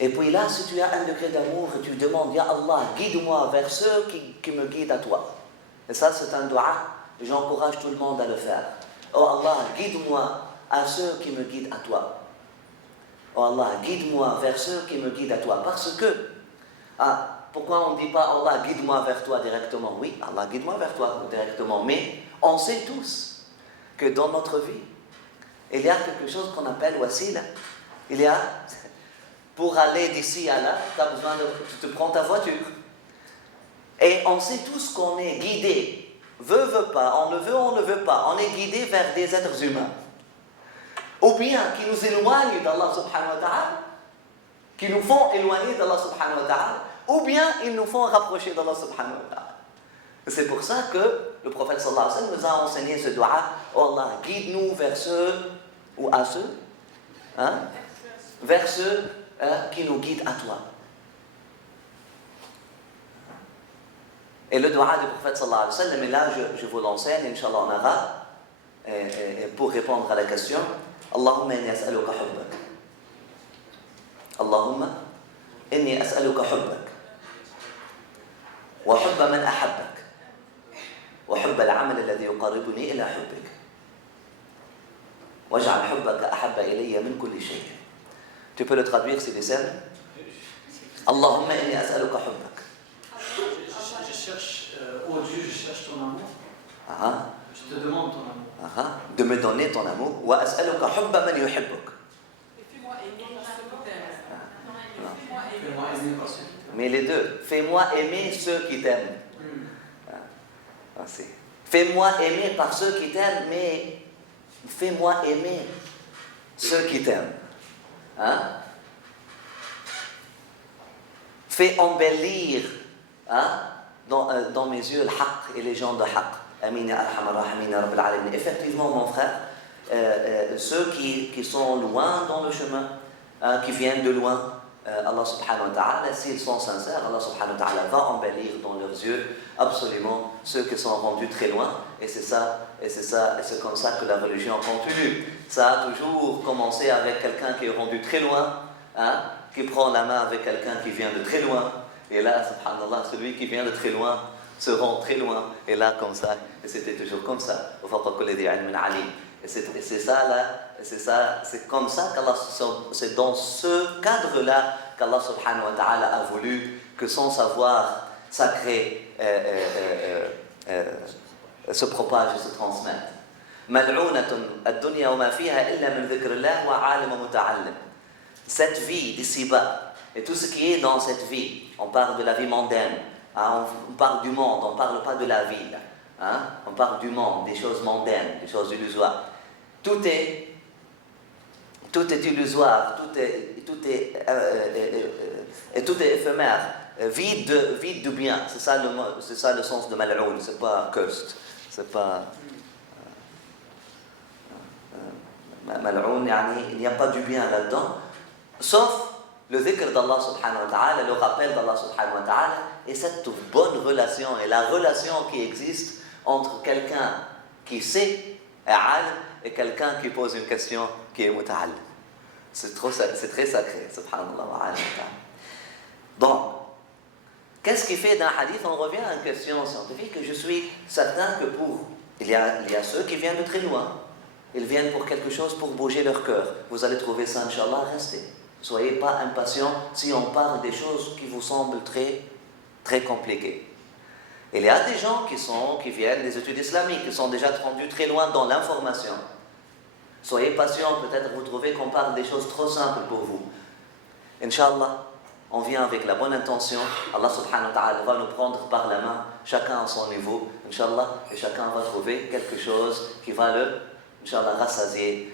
Et puis là, si tu as un degré d'amour, tu demandes, Ya Allah, guide-moi vers ceux qui me guident à toi. Et ça, c'est un dua. J'encourage tout le monde à le faire. Oh Allah, guide-moi à ceux qui me guident à toi. Oh Allah, guide-moi vers ceux qui me guident à toi. Parce que, pourquoi on ne dit pas Allah, guide-moi vers toi directement? Oui, Allah, guide-moi vers toi directement. Mais on sait tous que dans notre vie, il y a quelque chose qu'on appelle wasila. Il y a, pour aller d'ici à là, tu te prends ta voiture. Et on sait tous qu'on est guidé. Veut pas, on ne veut pas, on est guidé vers des êtres humains. Ou bien qui nous éloignent d'Allah subhanahu wa ta'ala, qui nous font éloigner d'Allah subhanahu wa ta'ala, ou bien ils nous font rapprocher d'Allah subhanahu wa ta'ala. C'est pour ça que le prophète sallallahu alayhi wa sallam nous a enseigné ce dua. Oh Allah, guide-nous vers ceux, ou à ceux, vers ceux qui nous guident à toi. Et le dua du prophète sallallahu alayhi wa sallam, et là je vous l'enseigne, Inch'Allah en arabe, pour répondre à la question. Allahumma inni as'aluka hubbak. Allahumma inni as'aluka hubbak. Wa hubba man ahabbak. Wa hubba al-amal alladhi yuqarribuni ila hubbik. Waj'al hubbaka ahabba ilayya min kulli shay. Tu peux le traduire s'il est simple? Allahumma inni as'aluka hubbak. Je cherche, oh Dieu, je cherche ton amour. Je te demande ton amour. De me donner ton amour. Wa as'aluka hubba man yuhibbuk. Fais-moi aimer par ceux qui t'aiment. Fais-moi aimer par ceux qui t'aiment. Mais les deux. Fais-moi aimer ceux qui t'aiment. Fais-moi aimer par ceux qui t'aiment, mais fais-moi aimer ceux qui t'aiment. Fais embellir dans mes yeux le haqq et les gens de haqq. Amin ya arhamar rahimin ya rabbil alamin. Effectivement, mon frère, ceux qui sont loin dans le chemin, qui viennent de loin, Allah subhanahu wa ta'ala, s'ils sont sincères, Allah subhanahu wa ta'ala va embellir dans leurs yeux absolument ceux qui sont rendus très loin. Et c'est comme ça que la religion continue. Ça a toujours commencé avec quelqu'un qui est rendu très loin, qui prend la main avec quelqu'un qui vient de très loin. Et là, subhanallah, celui qui vient de très loin se rend très loin. Et là, comme ça, et c'était toujours comme ça. Et c'est ça là, c'est comme ça qu'Allah, c'est dans ce cadre-là qu'Allah subhanahu wa ta'ala a voulu que son savoir sacré se propage et se transmette. Mal'ounatun ad-dunya wa ma fiha illa min dhikrillah wa 'alim muta'allim. Cette vie d'ici-bas et tout ce qui est dans cette vie, on parle de la vie mondaine, on parle du monde, on ne parle pas de la vie. On parle du monde, des choses mondaines, des choses illusoires. Tout est illusoire, tout est éphémère, vide du bien. C'est ça le sens de mal'oun, c'est pas cursed, c'est pas mal'oun, il n'y a pas du bien là-dedans, sauf le dhikr d'Allah subhanahu wa ta'ala, le rappel d'Allah subhanahu wa ta'ala, et cette bonne relation, et la relation qui existe entre quelqu'un qui sait, et quelqu'un qui pose une question qui est muta'allim. C'est très sacré, subhanallah wa alim. Donc, Qu'est-ce qui fait d'un hadith? On revient à une question scientifique. Je suis certain que il y a ceux qui viennent de très loin. Ils viennent pour quelque chose, pour bouger leur cœur. Vous allez trouver ça, Inch'Allah, restez. Soyez pas impatients si on parle des choses qui vous semblent très, très compliquées. Il y a des gens qui viennent des études islamiques, qui sont déjà rendus très loin dans l'information. Soyez patients, peut-être vous trouvez qu'on parle des choses trop simples pour vous. Inch'Allah, on vient avec la bonne intention. Allah subhanahu wa ta'ala va nous prendre par la main, chacun à son niveau, Inch'Allah, et chacun va trouver quelque chose qui va Inch'Allah, rassasier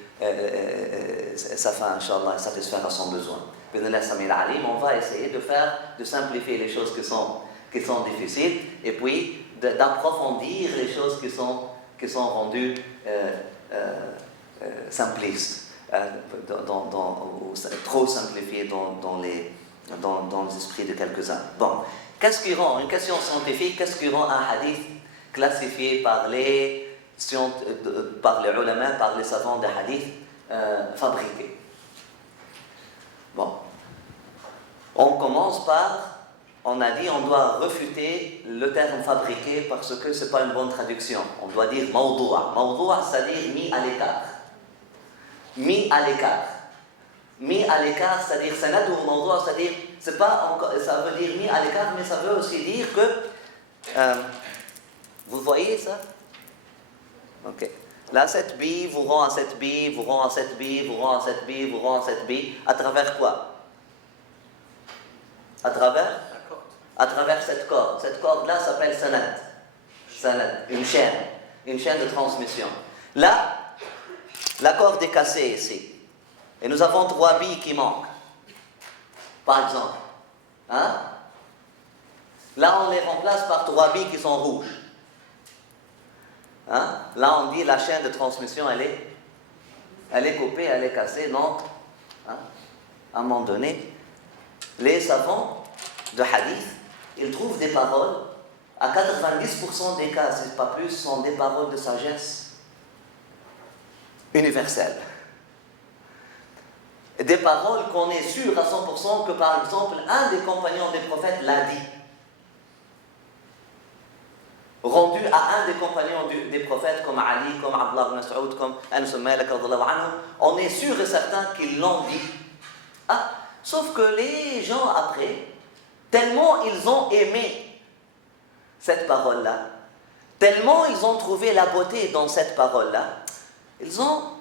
sa faim, Inch'Allah, et satisfaire à son besoin. On va essayer de simplifier les choses qui sont difficiles, et puis d'approfondir les choses qui sont rendues simplistes, trop simplifiées dans les esprits de quelques-uns. Bon, qu'est-ce qui rend, une question scientifique, qu'est-ce qui rend un hadith classifié par les ulama, par les savants de hadith, fabriqué? Bon, on commence on a dit on doit refuter le terme fabriqué parce que ce n'est pas une bonne traduction. On doit dire mawdou'a. Mawdou'a, c'est-à-dire mis à l'écart. Mis à l'écart. Mis à l'écart, c'est-à-dire sanad ou mawdou'a, c'est-à-dire, ça veut dire mis à l'écart, mais ça veut aussi dire que, vous voyez ça? Ok. Là, cette bille vous rend à cette bille, vous rend à cette bille, vous rend à cette bille, vous rend à cette bille. À travers quoi? À travers cette corde. Cette corde-là s'appelle sanad. Sanad, une chaîne de transmission. Là, la corde est cassée ici. Et nous avons 3 billes qui manquent. Par exemple. Hein? Là, on les remplace par 3 billes qui sont rouges. Hein? Là, on dit la chaîne de transmission, elle est coupée, elle est cassée. Donc, hein? À un moment donné, les savants de hadith, ils trouvent des paroles, à 90% des cas, si pas plus, sont des paroles de sagesse universelles. Des paroles qu'on est sûr à 100% que, par exemple, un des compagnons des prophètes l'a dit. Rendu à un des compagnons des prophètes, comme Ali, comme Abdullah ibn Mas'ud, comme Anas ibn Malik, on est sûr et certain qu'ils l'ont dit. Ah, sauf que les gens après, tellement ils ont aimé cette parole-là, tellement ils ont trouvé la beauté dans cette parole-là, ils ont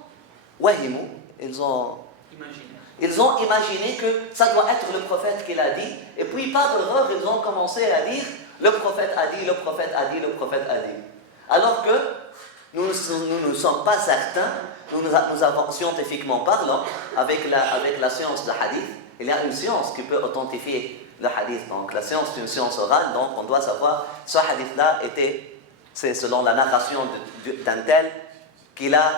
imaginé que ça doit être le prophète qui l'a dit, et puis par erreur, ils ont commencé à dire le prophète a dit, le prophète a dit, le prophète a dit. Alors que nous ne sommes pas certains, nous avons, scientifiquement parlant, avec la science de hadith, il y a une science qui peut authentifier le hadith. Donc la science est une science orale, donc on doit savoir ce hadith-là c'est selon la narration d'un tel, qu'il a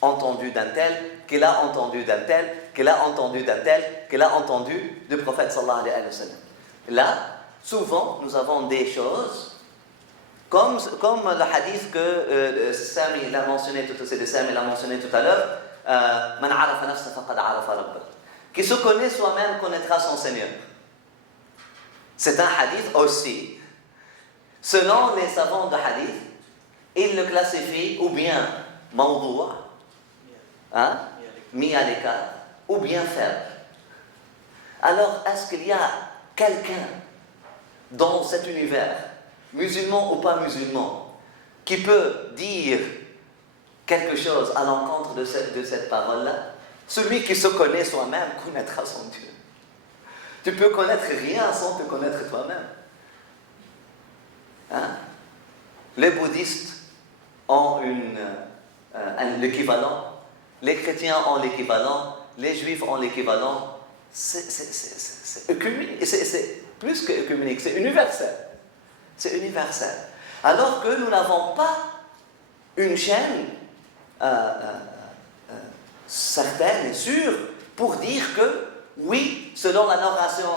entendu d'un tel, qu'il a entendu d'un tel, qu'il a entendu d'un tel, qu'il a entendu du prophète sallallahu alayhi wa sallam. Là, souvent, nous avons des choses comme le hadith que Sami l'a mentionné tout à l'heure, Man arafa nafsa faqad arafa rabbah. Qui se connaît soi-même connaîtra son Seigneur. C'est un hadith aussi. Selon les savants de hadith, ils le classifient ou bien mawdou', mis à l'écart, ou bien faible. Alors, est-ce qu'il y a quelqu'un dans cet univers, musulman ou pas musulman, qui peut dire quelque chose à l'encontre de cette parole-là? Celui qui se connaît soi-même connaîtra son Dieu. Tu peux connaître rien sans te connaître toi-même. Hein? Les bouddhistes ont l'équivalent, les chrétiens ont l'équivalent, les juifs ont l'équivalent. C'est plus que œcuménique, c'est universel. C'est universel. Alors que nous n'avons pas une chaîne certaine et sûre pour dire que, oui, selon la narration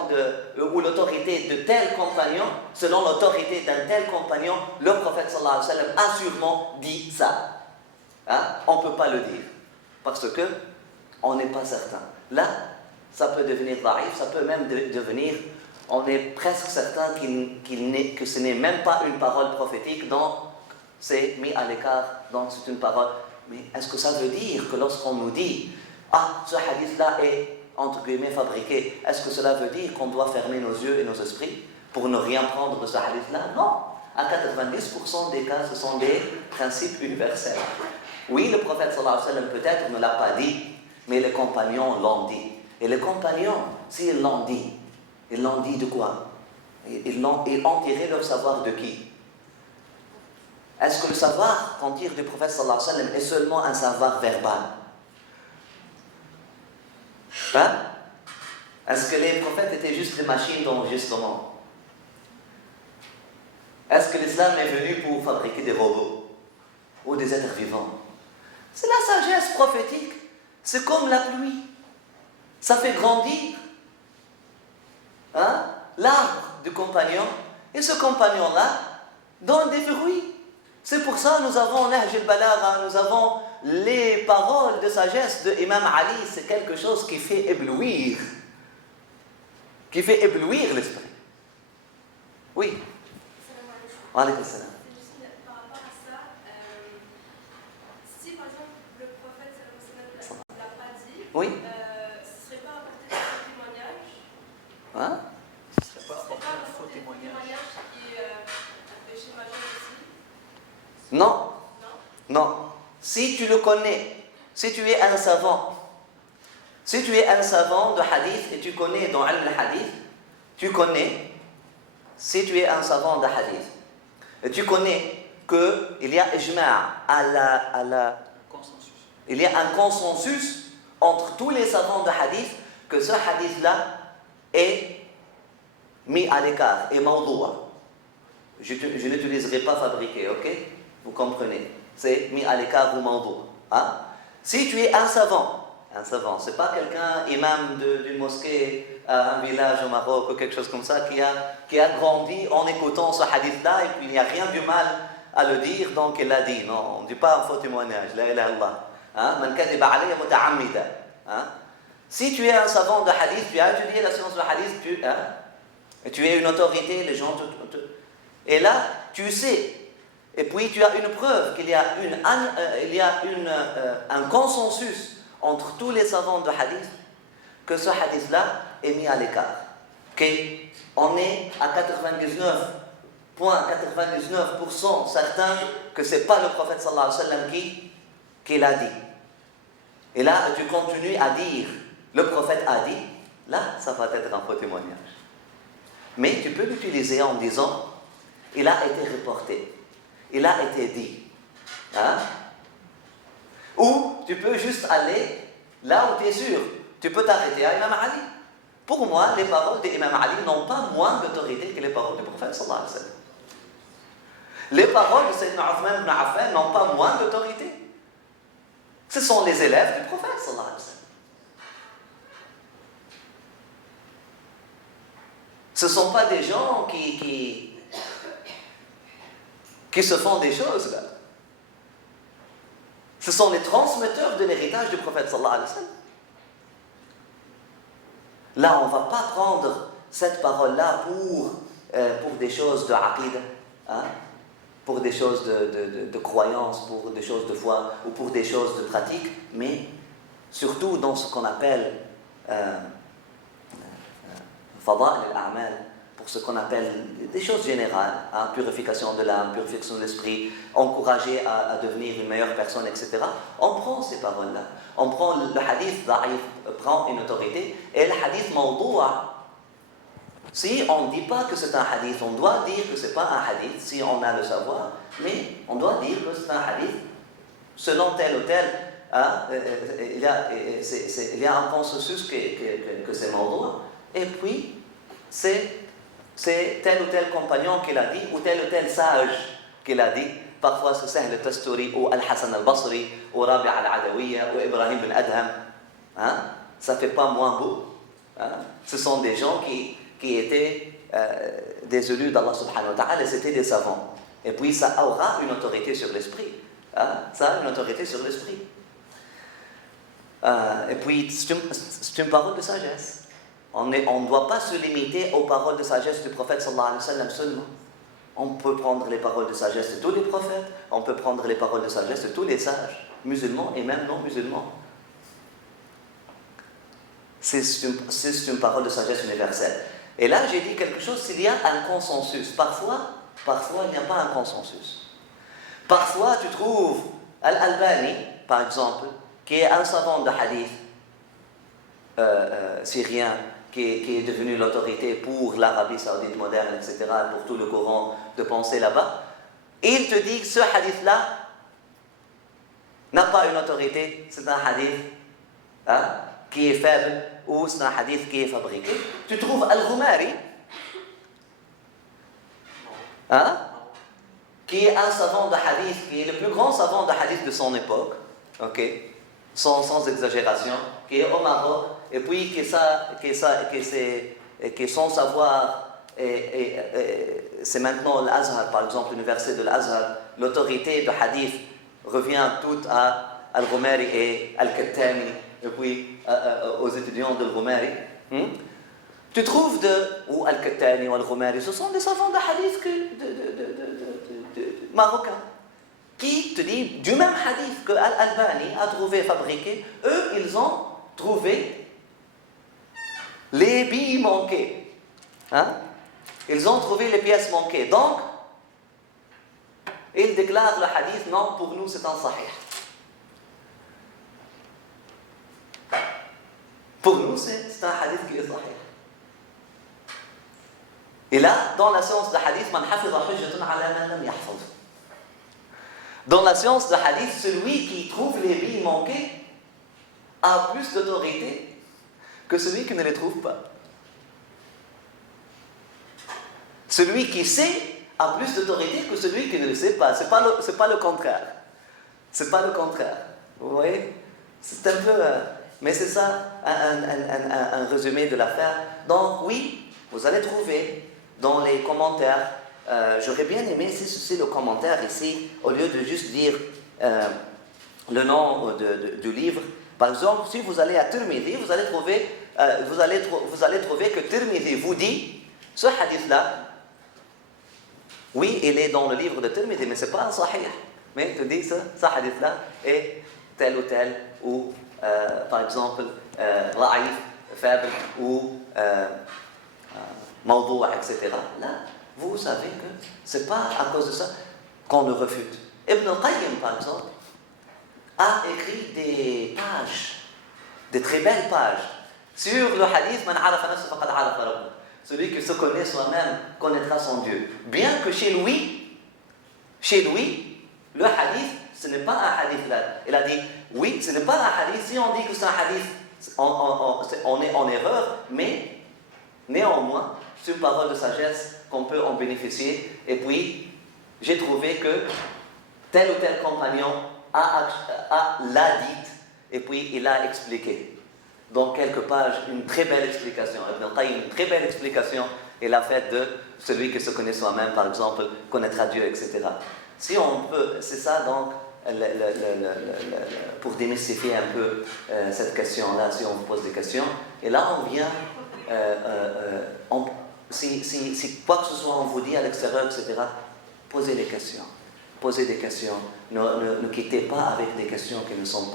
ou l'autorité de tel compagnon, selon l'autorité d'un tel compagnon, le prophète sallallahu alayhi wa sallam a sûrement dit ça. Hein? On ne peut pas le dire. Parce que on n'est pas certain. Là, ça peut devenir daïf, ça peut même devenir on est presque certain que ce n'est même pas une parole prophétique, donc c'est mis à l'écart, donc c'est une parole. Mais est-ce que ça veut dire que lorsqu'on nous dit « Ah, ce hadith-là est, entre guillemets, fabriqué », est-ce que cela veut dire qu'on doit fermer nos yeux et nos esprits pour ne rien prendre de ce hadith-là? Non. À 90% des cas, ce sont des principes universels. Oui, le prophète sallallahu alayhi wa sallam peut-être ne l'a pas dit, mais les compagnons l'ont dit. Et les compagnons, s'ils l'ont dit, ils l'ont dit de quoi? Ils ont tiré leur savoir de qui? Est-ce que le savoir qu'on tire du prophète sallallahu alayhi wa sallam est seulement un savoir verbal? Hein? Est-ce que les prophètes étaient juste des machines d'enregistrement? Est-ce que l'islam est venu pour fabriquer des robots ou des êtres vivants? C'est la sagesse prophétique. C'est comme la pluie. Ça fait grandir l'arbre du compagnon. Et ce compagnon-là donne des fruits. C'est pour ça que nous avons Nahj al-Balagha, nous avons les paroles de sagesse de Imam Ali. C'est quelque chose qui fait éblouir. Qui fait éblouir l'esprit. Oui. Alaykoum salam. Par rapport à ça, si par exemple le prophète ne l'a pas dit, oui. Ce ne serait pas apporté un faux témoignage? Ce ne serait pas apporté un faux témoignage qui est péché majeur aussi? Non. Non. Si tu le connais, si tu es un savant de hadith et tu connais dans al-hadith, tu connais, si tu es un savant de hadith, et tu connais qu'il y a ijma' il y a un consensus entre tous les savants de hadith que ce hadith-là est mis à l'écart, est mawdoua. Je n'utiliserai pas fabriqué, ok? Vous comprenez? C'est mis à l'écart ou mawdoua. Hein? Si tu es un savant, c'est pas quelqu'un, imam d'une mosquée à un village au Maroc ou quelque chose comme ça, qui a grandi en écoutant ce hadith-là et puis il n'y a rien du mal à le dire, donc il l'a dit. Non, on ne dit pas un faux témoignage. La ilaha illallah. Man kadiba alayya muta'ammida. Si tu es un savant de hadith, tu as étudié la science de hadith, tu es une autorité, les gens et là, tu sais, et puis tu as une preuve qu'il y a un consensus entre tous les savants de hadith que ce hadith-là est mis à l'écart. On est à 99,99% certain que ce n'est pas le prophète sallallahu alayhi wa sallam qui l'a dit. Et là, tu continues à dire, le prophète a dit, là, ça va être un faux témoignage. Mais tu peux l'utiliser en disant, il a été reporté, il a été dit. Ou tu peux juste aller là où tu es sûr. Tu peux t'arrêter à Imam Ali. Pour moi, les paroles d'Imam Ali n'ont pas moins d'autorité que les paroles du prophète sallallahu alayhi wa sallam. Les paroles de Sayyidina Uthman ibn Affan n'ont pas moins d'autorité. Ce sont les élèves du prophète sallallahu alayhi wa sallam. Ce ne sont pas des gens qui se font des choses là. Ce sont les transmetteurs de l'héritage du prophète sallallahu alayhi wa sallam. Là, on ne va pas prendre cette parole-là pour des choses de aqidah, pour des choses de croyance, pour des choses de foi ou pour des choses de pratique, mais surtout dans ce qu'on appelle fada'il al-a'mal, pour ce qu'on appelle des choses générales, purification de l'âme, purification de l'esprit, encourager à devenir une meilleure personne, etc. On prend ces paroles-là. On prend le hadith da'if, prend une autorité, et le hadith mawdoua. Si on ne dit pas que c'est un hadith, on doit dire que ce n'est pas un hadith, si on a le savoir, mais on doit dire que c'est un hadith selon tel ou tel. Il y a un consensus que c'est mawdoua, et puis c'est tel ou tel compagnon qui l'a dit, ou tel sage qui l'a dit. Parfois c'est Sahl al-Tasturi, ou Al-Hassan al-Basri, ou Rabi' al-Adawiyya, ou Ibrahim bin Adham. Ça ne fait pas moins beau. Ce sont des gens qui étaient des élus d'Allah subhanahu wa ta'ala, c'était des savants. Et puis ça aura une autorité sur l'esprit. Ça a une autorité sur l'esprit. Et puis c'est une parole de sagesse. On ne doit pas se limiter aux paroles de sagesse du prophète sallallahu alayhi wa sallam seulement. On peut prendre les paroles de sagesse de tous les prophètes, on peut prendre les paroles de sagesse de tous les sages, musulmans et même non musulmans. C'est une parole de sagesse universelle. Et là, j'ai dit quelque chose, s'il y a un consensus. Parfois, il n'y a pas un consensus. Parfois, tu trouves Al-Albani, par exemple, qui est un savant de hadith syrien, qui est devenu l'autorité pour l'Arabie saoudite moderne, etc., pour tout le courant de pensée là-bas. Il te dit que ce hadith-là n'a pas une autorité, c'est un hadith qui est faible, ou c'est un hadith qui est fabriqué. Tu trouves Al-Ghumari, qui est un savant de hadith, qui est le plus grand savant de hadith de son époque, okay, sans exagération, qui est au Maroc, et puis qui son savoir, c'est maintenant l'Azhar, par exemple, l'université de l'Azhar, l'autorité de hadith revient toute à Al-Ghumari et Al-Kattani, et puis aux étudiants de Al-Ghumari. Tu trouves ou Al-Kattani ou Al-Ghumari, ce sont des savants de hadith marocains, qui te disent du même hadith que Al-Albani a trouvé fabriqué, eux, ils ont trouvé les billes manquées. Ils ont trouvé les pièces manquées. Donc, ils déclarent le hadith, non, pour nous c'est un sahih. Pour nous, c'est un hadith qui est sahih. Et là, dans la science de hadith, man hafidha hujjatun ala man lam yahfaz. Dans la science de hadith, celui qui trouve les billes manquées a plus d'autorité que celui qui ne les trouve pas. Celui qui sait a plus d'autorité que celui qui ne le sait pas. C'est pas le contraire. C'est pas le contraire. Vous voyez? C'est un peu... mais c'est ça, un résumé de l'affaire. Donc oui, vous allez trouver dans les commentaires, j'aurais bien aimé si c'est le commentaire ici, au lieu de juste dire le nom du livre. Par exemple, si vous allez à Tirmidhi, vous allez trouver que Tirmidhi vous dit, ce hadith-là, oui, il est dans le livre de Tirmidhi, mais ce n'est pas un sahih. Mais tu dis, ce hadith-là est tel ou tel, ou par exemple, ra'if, faible, ou mawdou', etc. Là, vous savez que ce n'est pas à cause de ça qu'on le refute. Ibn al-Qayyim, par exemple, a écrit des pages, des très belles pages, sur le hadith Man arafa nafsahu faqad arafa rabbahu. Celui qui se connaît soi-même connaîtra son Dieu. Bien que chez lui, le hadith, ce n'est pas un hadith là. Il a dit, oui, ce n'est pas un hadith. Si on dit que c'est un hadith, on est en erreur, mais néanmoins, c'est une parole de sagesse qu'on peut en bénéficier. Et puis, j'ai trouvé que tel ou tel compagnon l'a dite, et puis il a expliqué. Dans quelques pages, une très belle explication. Ibn al-Qayyim, une très belle explication, il a fait de celui qui se connaît soi-même, par exemple, connaîtra Dieu, etc. Si on peut, c'est ça donc, pour démystifier un peu cette question-là, si on vous pose des questions. Et là, on vient, si quoi que ce soit on vous dit à l'extérieur, etc., posez des questions. Posez des questions. Ne quittez pas avec des questions qui ne sont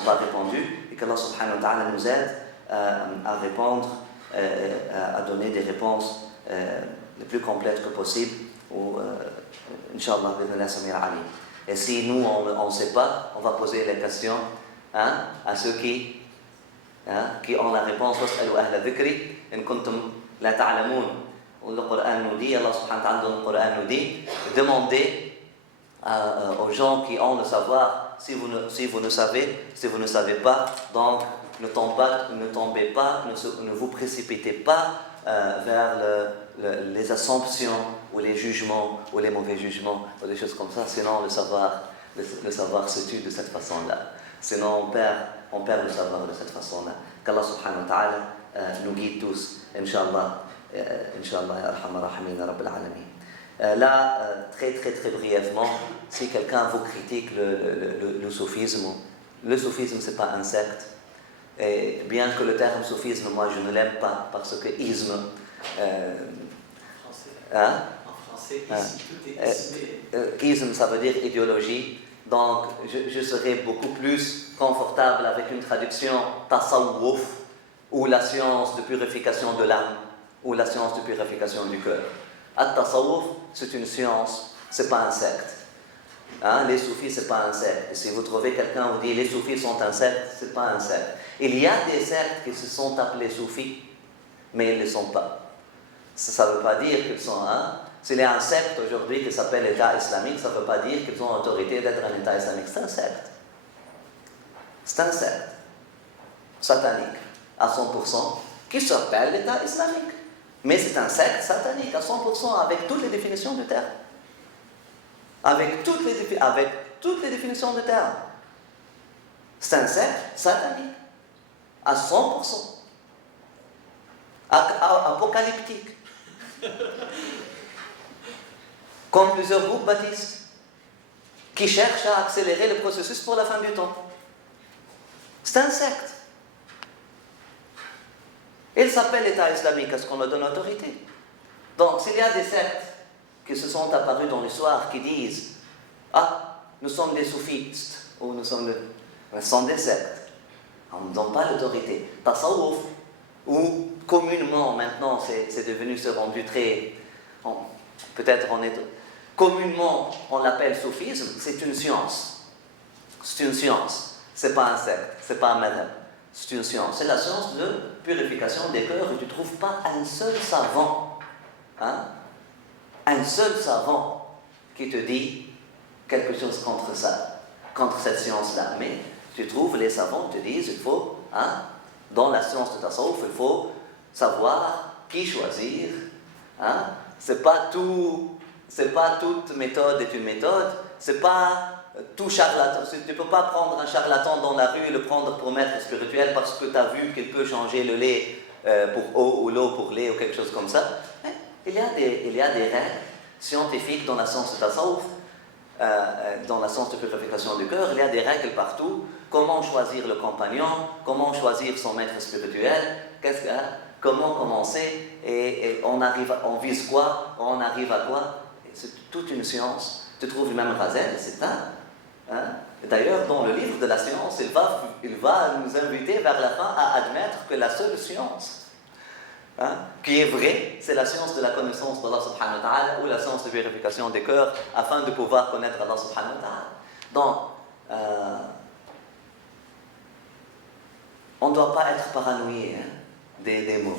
pas répondues, et qu'Allah subhanahu wa ta'ala nous aide à répondre, à donner des réponses les plus complètes que possible, ou Inch'Allah, bidnillah samir alim. Et si nous, on ne sait pas, on va poser les questions à ceux qui ont la réponse. وَاسْأَلُوا أَهْلَ الذِّكْرِ إِن كُنتُمْ لَا تَعْلَمُونَ. Le Coran nous dit, Allah subhanahu wa ta'ala dans le Coran nous dit, demandez aux gens qui ont le savoir, si vous ne savez pas, donc ne tombez pas, ne vous précipitez pas vers les assumptions ou les jugements ou les mauvais jugements ou des choses comme ça, sinon le savoir se tue de cette façon-là. Sinon on perd le savoir de cette façon-là. Qu'Allah subhanahu wa ta'ala nous guide tous, Inch'Allah, Inch'Allah, ya arhamar rahimin, ya rabbil alamin. Là, très très très brièvement, si quelqu'un vous critique le soufisme, le soufisme c'est pas un secte, Et bien que le terme soufisme, moi je ne l'aime pas, parce que isme, hein? En français, Ah. ici, tout est ismé. Isme, ça veut dire idéologie. Donc, je serais beaucoup plus confortable avec une traduction tasawwuf, ou la science de purification de l'âme, ou la science de purification du cœur. At-tasawwuf, c'est une science, c'est pas un secte. Hein? Les soufis, c'est pas un secte. Et si vous trouvez quelqu'un qui vous dit les soufis sont un secte, c'est pas un secte. Il y a des sectes qui se sont appelés soufis, mais ils ne le sont pas. Ça ne veut pas dire qu'ils sont un. S'il y a un secte aujourd'hui qui s'appelle l'État islamique, ça ne veut pas dire qu'ils ont l'autorité d'être un État islamique. C'est un secte. C'est un secte satanique à 100% qui s'appelle l'État islamique. Mais c'est un secte satanique à 100% avec toutes les définitions du terme. Avec toutes les définitions du terme. C'est un secte satanique à 100%. Apocalyptique. Comme plusieurs groupes baptistes qui cherchent à accélérer le processus pour la fin du temps. C'est un secte. Il s'appelle l'État islamique, est-ce qu'on leur donne autorité? Donc, s'il y a des sectes qui se sont apparus dans l'histoire qui disent « Ah, nous sommes des soufistes » ou « nous sommes ce sont des sectes. » On ne donne pas l'autorité. Tasawwuf, ou communément, maintenant, c'est devenu, c'est rendu très... Peut-être on est... Communément, on l'appelle soufisme, c'est une science. C'est une science. C'est pas un secte, c'est pas un madhab. C'est une science. C'est la science de purification des cœurs et tu ne trouves pas un seul savant, hein? Un seul savant qui te dit quelque chose contre ça, contre cette science-là. Mais tu trouves les savants te disent il faut, hein, dans la science de tasawwuf, il faut savoir qui choisir. Hein? C'est pas toute méthode est une méthode. C'est pas tout charlatan. Tu ne peux pas prendre un charlatan dans la rue et le prendre pour maître spirituel parce que tu as vu qu'il peut changer le lait pour eau ou l'eau pour lait ou quelque chose comme ça. Mais il y a des règles scientifiques dans la science de tasawwuf, dans la science de purification du cœur. Il y a des règles partout. Comment choisir le compagnon, comment choisir son maître spirituel, comment commencer, et on vise quoi, on arrive à quoi. C'est toute une science. Tu trouves le même Razel, c'est un. Hein? D'ailleurs, dans le livre de la science, il va nous inviter vers la fin à admettre que la seule science, hein, qui est vraie, c'est la science de la connaissance d'Allah subhanahu wa ta'ala, ou la science de vérification des cœurs, afin de pouvoir connaître Allah subhanahu wa ta'ala. Donc, on ne doit pas être paranoïé, hein, des mots.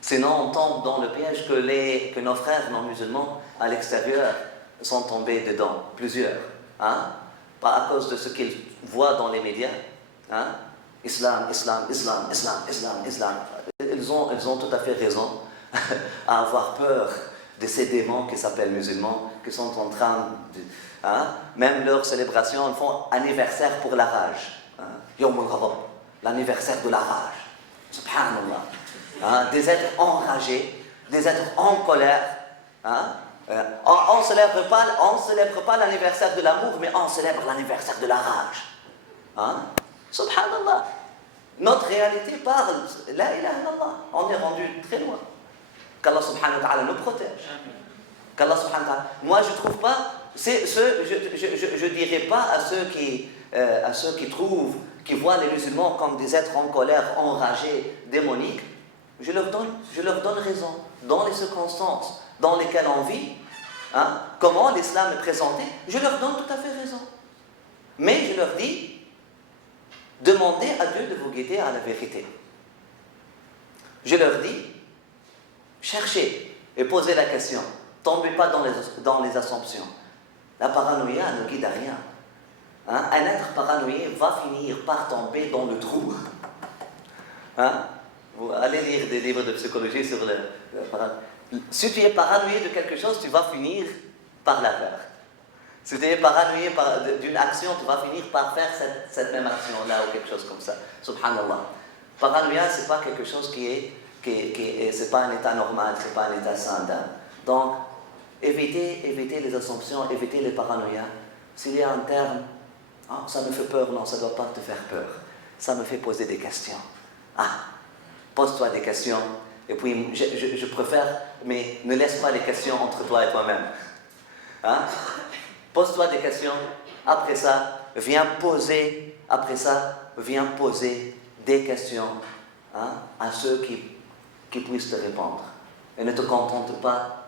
Sinon, on tombe dans le piège que nos frères non musulmans à l'extérieur sont tombés dedans, plusieurs. Hein? Pas à cause de ce qu'ils voient dans les médias. Hein? Islam, islam, islam, islam, islam, islam. Ils ont tout à fait raison à avoir peur de ces démons qui s'appellent musulmans, qui sont en train de... Hein? Même leur célébration, ils font anniversaire pour la rage. Hein? Yawm al-Ghadab, l'anniversaire de la rage. Subhanallah. Hein? Des êtres enragés, des êtres en colère. Hein? On ne célèbre pas l'anniversaire de l'amour, mais on célèbre l'anniversaire de la rage. Hein? Subhanallah. Notre réalité parle. La ilaha illallah. On est rendu très loin. Qu'Allah subhanahu wa ta'ala nous protège. Qu'Allah subhanahu wa ta'ala. Moi, je ne trouve pas. Je ne dirais pas à ceux qui trouvent, qui voient les musulmans comme des êtres en colère, enragés, démoniques. Je leur donne raison. Dans les circonstances dans lesquelles on vit, hein, comment l'islam est présenté, je leur donne tout à fait raison. Mais je leur dis, demandez à Dieu de vous guider à la vérité. Je leur dis, cherchez et posez la question. Tombez pas dans les assumptions. La paranoïa ne guide à rien. Hein? Un être paranoïé va finir par tomber dans le trou. Hein? Vous allez lire des livres de psychologie sur le paranoïa. Si tu es paranoïé de quelque chose, tu vas finir par la faire. Si tu es paranoïé d'une action, tu vas finir par faire cette même action-là ou quelque chose comme ça. Subhanallah. Paranoïa, ce n'est pas quelque chose c'est pas un état normal, ce n'est pas un état sain. Donc, évitez les assumptions, évitez les paranoïas. S'il y a un terme, oh, ça me fait peur, non, ça ne doit pas te faire peur. ça me fait poser des questions. Ah, pose-toi des questions. Et puis, je préfère, mais ne laisse pas les questions entre toi et toi-même. Hein? Pose-toi des questions. Après ça, viens poser des questions, hein, à ceux qui puissent te répondre. Et ne te contente pas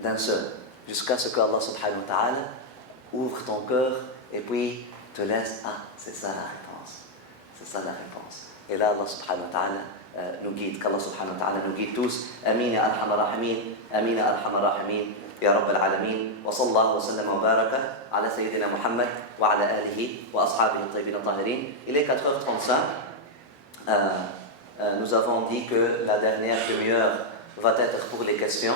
d'un seul, jusqu'à ce que Allah subhanahu wa ta'ala ouvre ton cœur et puis te laisse, ah, c'est ça la réponse. C'est ça la réponse. Et là, Allah subhanahu wa ta'ala nous guide, qu'Allah subhanahu wa ta'ala nous guide tous. Amin ya arhamar rahimin, amin ya arhamar rahimin, ya rabbal alamin. Wa sallallahu wa sallam wa baraka ala sayyidina Muhammad wa ala alihi wa ashabihi tayyibin tahirin. Il est 4h35. Nous avons dit que la dernière demi-heure va être pour les questions.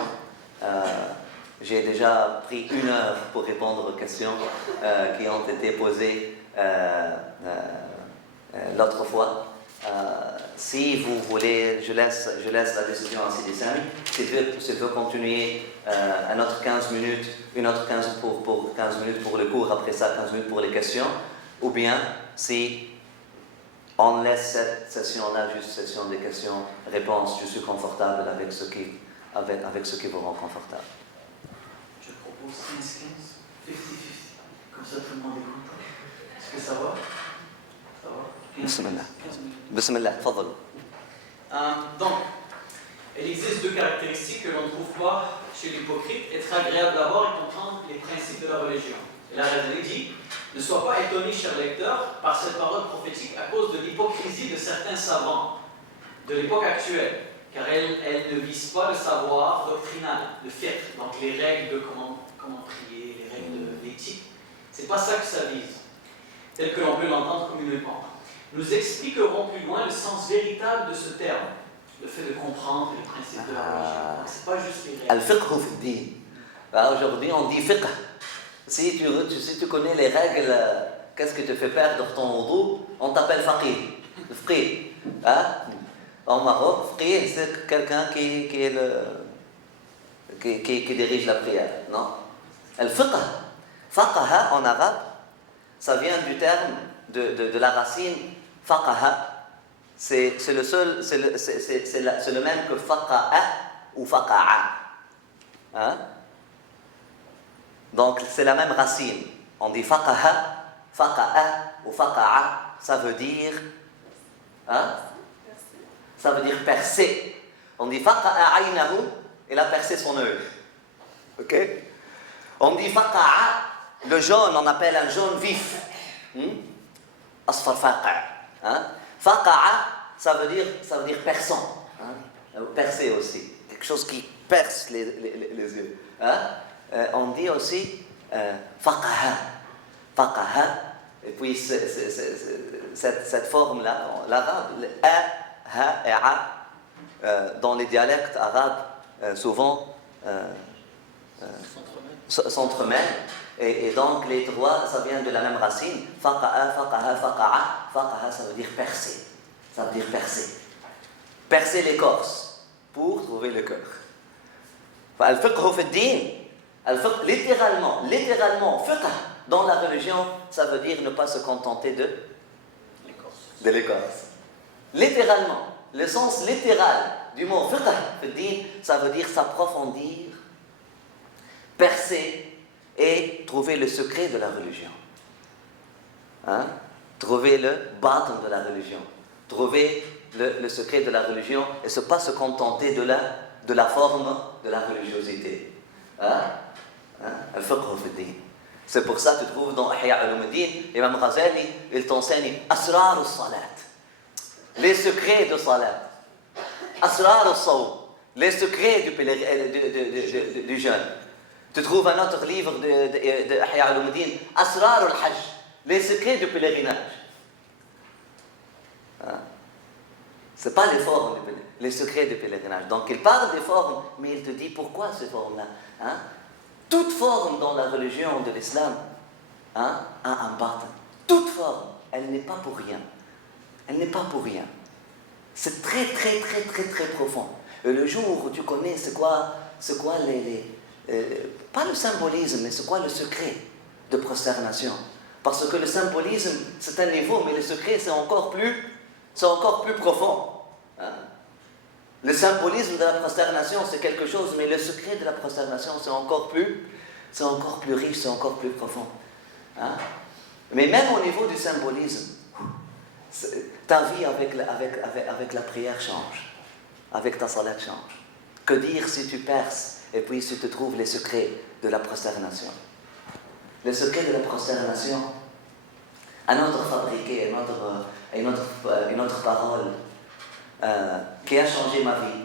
J'ai déjà pris 1 heure pour répondre aux questions qui ont été posées l'autre fois. Si vous voulez, je laisse la décision à Sidi Sami. S'il veut continuer un autre 15 minutes, une autre 15 pour 15 minutes pour le cours, après ça 15 minutes pour les questions, ou bien si on laisse cette session-là, juste session des questions-réponses, je suis confortable avec ce qui vous rend confortable. Je propose 15-15, 50-50. Comme ça, tout le monde est content. Est-ce que ça va? Ça va? 15 minutes. Bismillah, tfadal. Donc, il existe 2 caractéristiques que l'on ne trouve pas chez l'hypocrite. Être agréable à voir et comprendre les principes de la religion. Et la Révélée dit: ne sois pas étonné, cher lecteur, par cette parole prophétique à cause de l'hypocrisie de certains savants de l'époque actuelle, car elle ne vise pas le savoir doctrinal, le fiqh, donc les règles de comment prier, les règles de l'éthique. C'est pas ça que ça vise, tel que l'on peut l'entendre communément. Nous expliquerons plus loin le sens véritable de ce terme, le fait de comprendre les principes de la religion. Donc, c'est pas juste les règles. Al-fiqh fi din. Aujourd'hui, on dit fiqh. Si tu connais les règles, qu'est-ce qui te fait perdre ton wudu? On t'appelle faqih. Faqih. Hein? En Maroc, faqih, c'est quelqu'un qui dirige la prière. Non? Al-fiqh. Faqaha en arabe, ça vient du terme de la racine faqaha. C'est le même que faqa'a ou faqa'a. Hein? Donc c'est la même racine. On dit faqaha, faqa'a ou faqa'a. Ça veut dire, hein? Ça veut dire percer. On dit faqa'a aynahu, il a percé son œil. Ok? On dit faqa'a, le jaune, on appelle un jaune vif. Asfar faqa'. Faqa'a, ça veut dire perçant. Percer aussi. Quelque chose qui perce les yeux. On dit aussi faqaha. Faqaha. Et puis cette forme-là, l'arabe, le a, ha et a, dans les dialectes arabes, souvent s'entremêlent. Et donc les 3, ça vient de la même racine. Faqa'a, faqaha, faqa'a. Faqaha, ça veut dire percer. Ça veut dire percer. Percer l'écorce pour trouver le cœur. Al-fiqh fi din. Littéralement, fiqh dans la religion, ça veut dire ne pas se contenter de l'écorce. Littéralement, le sens littéral du mot fiqh, ça veut dire s'approfondir, percer et trouver le secret de la religion. Hein? Trouver le bâton de la religion. Trouver le secret de la religion et ne pas se contenter de la forme de la religiosité. Hein? Al-fiqh fi din. C'est pour ça que tu trouves dans Ihya Ulumuddin, Imam Ghazali, il t'enseigne Asrar al-Salat, les secrets de Salat. Asrar al-Sawm, les secrets du jeûne. Tu trouves un autre livre de Ihya Ulumuddin, Asrar al-Hajj, les secrets du pèlerinage. Hein? Ce n'est pas les formes, les secrets du pèlerinage. Donc il parle des formes, mais il te dit pourquoi ces formes-là. Hein? Toute forme dans la religion de l'islam, hein, a un bâton. Toute forme, elle n'est pas pour rien. Elle n'est pas pour rien. C'est très, très, très, très, très profond. Et le jour où tu connais c'est quoi pas le symbolisme, mais c'est quoi le secret de prosternation. Parce que le symbolisme, c'est un niveau, mais le secret, c'est encore plus profond. Hein? Le symbolisme de la prosternation, c'est quelque chose, mais le secret de la prosternation, c'est encore plus riche, c'est encore plus profond. Hein? Mais même au niveau du symbolisme, ta vie avec la prière change, avec ta salat change. Que dire si tu perces et puis si tu trouves les secrets de la prosternation? Le secret de la prosternation, un autre fabriqué, une autre parole qui a changé ma vie.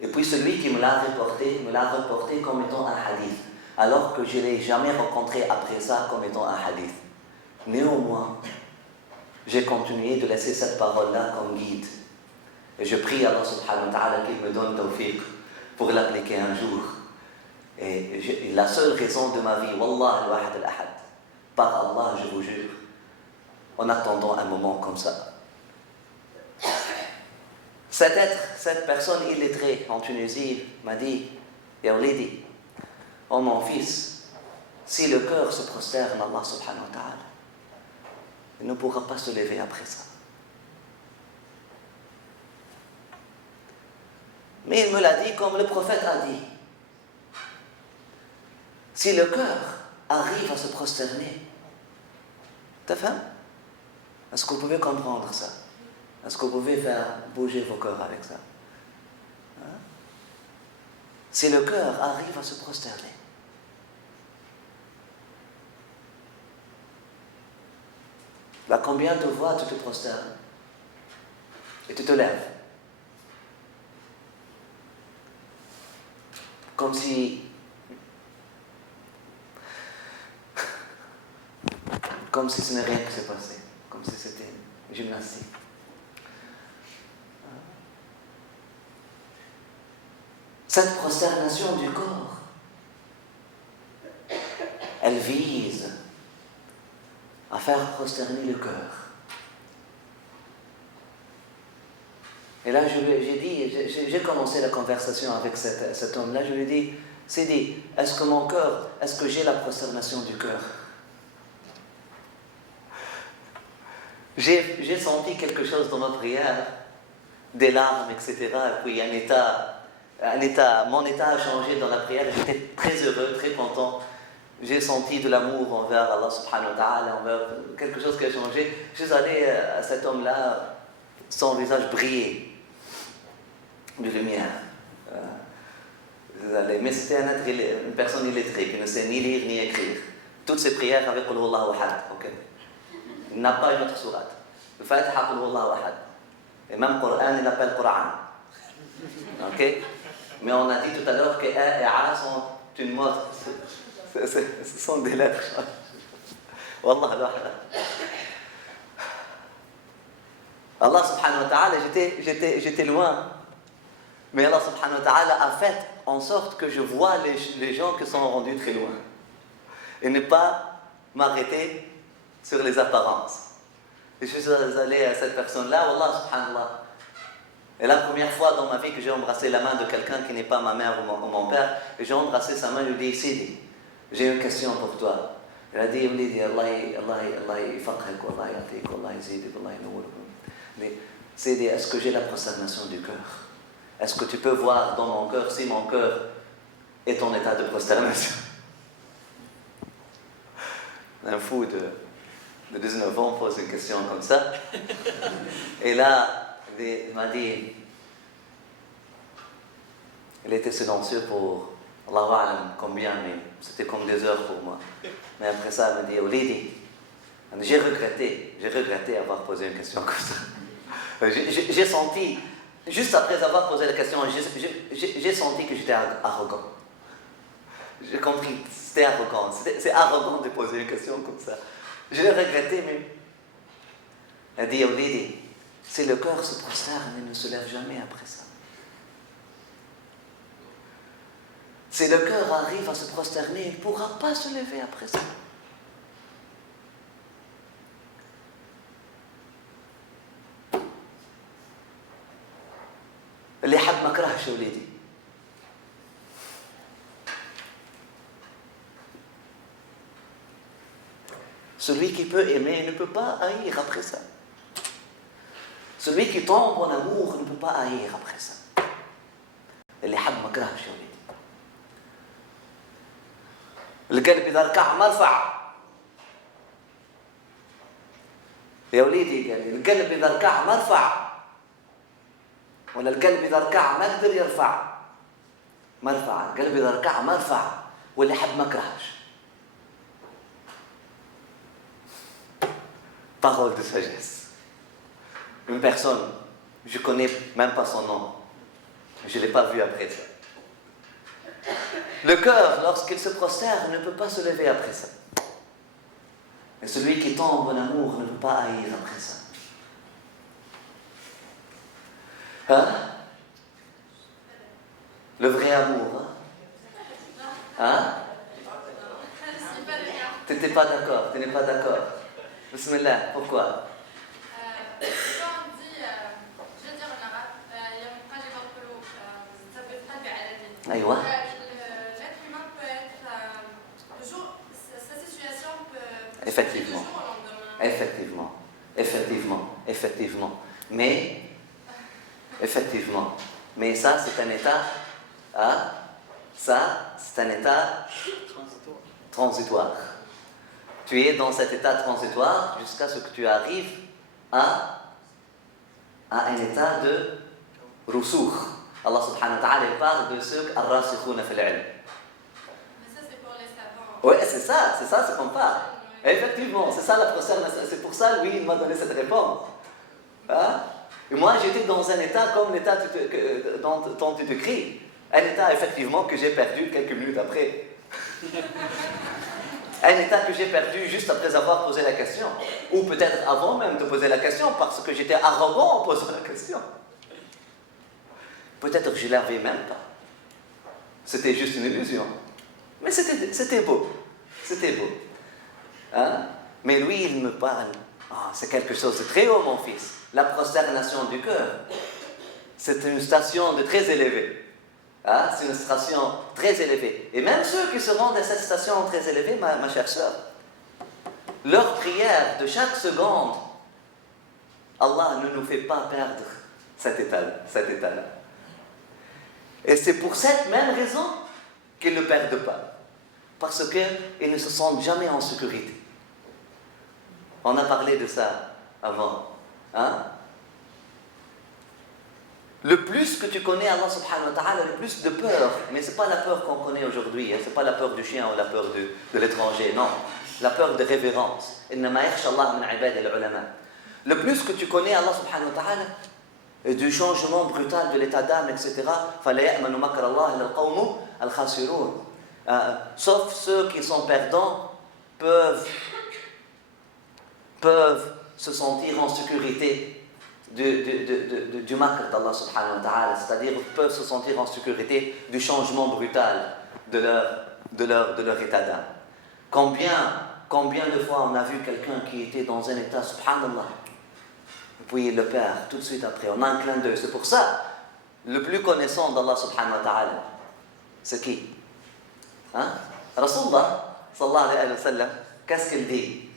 Et puis celui qui me l'a reporté comme étant un hadith, alors que je ne l'ai jamais rencontré après ça comme étant un hadith. Néanmoins, j'ai continué de laisser cette parole-là comme guide. Et je prie Allah subhanahu wa ta'ala qu'il me donne tawfiq pour l'appliquer un jour. Et la seule raison de ma vie, Wallah al-Wahid al-Ahad, par Allah, je vous jure, en attendant un moment comme ça. Cette personne illettrée en Tunisie m'a dit, Ya Walidi, oh mon fils, si le cœur se prosterne à Allah subhanahu wa ta'ala, il ne pourra pas se lever après ça. Mais il me l'a dit comme le prophète a dit. Si le cœur arrive à se prosterner, t'as faim? Est-ce que vous pouvez comprendre ça? Est-ce que vous pouvez faire bouger vos cœurs avec ça? Hein? Si le cœur arrive à se prosterner, là, combien de fois tu te prosternes et tu te lèves? Comme si ce n'est rien qui s'est passé, comme si c'était une gymnastique. Cette prosternation du corps, elle vise à faire prosterner le cœur. Et là, j'ai commencé la conversation avec cet homme-là, je lui ai dit, Sidi, est-ce que j'ai la prosternation du cœur? J'ai senti quelque chose dans ma prière, des larmes, etc. Et puis mon état a changé dans la prière. J'étais très heureux, très content. J'ai senti de l'amour envers Allah subhanahu wa ta'ala, envers quelque chose qui a changé. Je suis allé à cet homme-là, son visage brillait de lumière. Mais c'était une personne illettrée qui ne sait ni lire ni écrire. Toutes ses prières avec Qul Huwallahu Ahad. Okay? Il n'a pas une autre sourate. Le Fatiha, Qul Huwallahu Ahad. Et même le Coran, il l'appelle Coran. Ok? Mais on a dit tout à l'heure que A et A sont une mode. Ce sont des lettres. Wallah al-Wahid. Allah subhanahu wa ta'ala, j'étais loin. Mais Allah subhanahu wa ta'ala a fait en sorte que je vois les gens qui sont rendus très loin. Et ne pas m'arrêter sur les apparences. Et je suis allé à cette personne-là, Wallah subhanallah. Et la première fois dans ma vie que j'ai embrassé la main de quelqu'un qui n'est pas ma mère ou mon père, et j'ai embrassé sa main, je lui ai dit, Sidi, j'ai une question pour toi. Il a dit, Allah yafaqhak, Allah yatik, Allah yazidik, Allah yanourik. Mais Sidi, est-ce que j'ai la prosternation du cœur? Est-ce que tu peux voir dans mon cœur si mon cœur est en état de prosternation? Un fou de 19 ans pose une question comme ça. Et là, il m'a dit, il était silencieux pour Allahu A'lam combien, mais c'était comme des heures pour moi. Mais après ça, il m'a dit, Walidi, j'ai regretté avoir posé une question comme ça. J'ai senti, juste après avoir posé la question, j'ai senti que j'étais arrogant. J'ai compris, c'était arrogant. C'est arrogant de poser une question comme ça. Je l'ai regretté, mais elle dit, Walidi, si le cœur se prosterne, il ne se lève jamais après ça. Si le cœur arrive à se prosterner, il ne pourra pas se lever après ça. اللي حد ما كرهش وليدي. Celui qui peut aimer ne peut pas haïr après ça. Celui qui tombe en amour ne peut pas haïr après ça. اللي حب ما كرهش يا وليدي. القلب إذا ركع ما رفع. يا وليدي القلب إذا ركع ما رفع. ولا القلب إذا ركع ما قدر يرفع. ما رفع. القلب إذا ركع ما رفع. واللي حب ما كرهش. Parole de sagesse. Une personne, je ne connais même pas son nom. Je ne l'ai pas vu après ça. Le cœur, lorsqu'il se prosterne, ne peut pas se lever après ça. Et celui qui tombe en amour ne peut pas haïr après ça. Hein? Le vrai amour, hein? Tu n'étais pas d'accord, tu n'es pas d'accord. Bismillah, pourquoi? Quand on dit, je veux dire en arabe, ça peut être très bien. Aïwa. L'être humain peut être toujours, sa situation peut Effectivement. changer du jour au lendemain. Effectivement. Mais ça, c'est un état, hein? Ça, c'est un état transitoire. Tu es dans cet état transitoire jusqu'à ce que tu arrives à un état de rusukh. Allah subhanahu wa ta'ala parle de ceux ar-rasikhuna fil ilm. Mais ça, c'est pour les savants. Oui, c'est ça ce qu'on parle. Effectivement, c'est ça la prosternation. C'est pour ça, lui, il m'a donné cette réponse. Hein? Et moi, j'étais dans un état comme l'état dont tu décris. Un état, effectivement, que j'ai perdu quelques minutes après. Un état que j'ai perdu juste après avoir posé la question. Ou peut-être avant même de poser la question, parce que j'étais arrogant en posant la question. Peut-être que je ne l'avais même pas. C'était juste une illusion. Mais c'était beau. C'était beau. Hein? Mais lui, il me parle. Ah, c'est quelque chose de très haut, mon fils. La prosternation du cœur. C'est une station de très élevée. Hein? C'est une station très élevée. Et même ceux qui se rendent à cette station très élevée, ma chère sœur, leur prière de chaque seconde, Allah ne nous fait pas perdre cet état-là. Et c'est pour cette même raison qu'ils ne perdent pas. Parce qu'ils ne se sentent jamais en sécurité. On a parlé de ça avant. Hein? Le plus que tu connais Allah subhanahu wa ta'ala, le plus de peur. Mais ce n'est pas la peur qu'on connaît aujourd'hui. Hein? Ce n'est pas la peur du chien ou la peur de l'étranger. Non. La peur de révérence. إنما يخشى الله من عباده العلماء. Le plus que tu connais Allah subhanahu wa ta'ala, et du changement brutal de l'état d'âme, etc. فَلَا يَأْمَنُ مَكْرَ اللَّهِ إِلَّا الْقَوْمُ الْخَاسِرُونَ. Sauf ceux qui sont perdants peuvent se sentir en sécurité du makr d'Allah subhanahu wa ta'ala, c'est-à-dire peuvent se sentir en sécurité du changement brutal de leur état d'âme. Combien de fois on a vu quelqu'un qui était dans un état subhanallah, et puis il le perd tout de suite après, en un clin d'œil. C'est pour ça, le plus connaissant d'Allah subhanahu wa ta'ala, c'est qui? Hein? Rasulullah sallallahu alayhi wa sallam, qu'est-ce qu'il dit?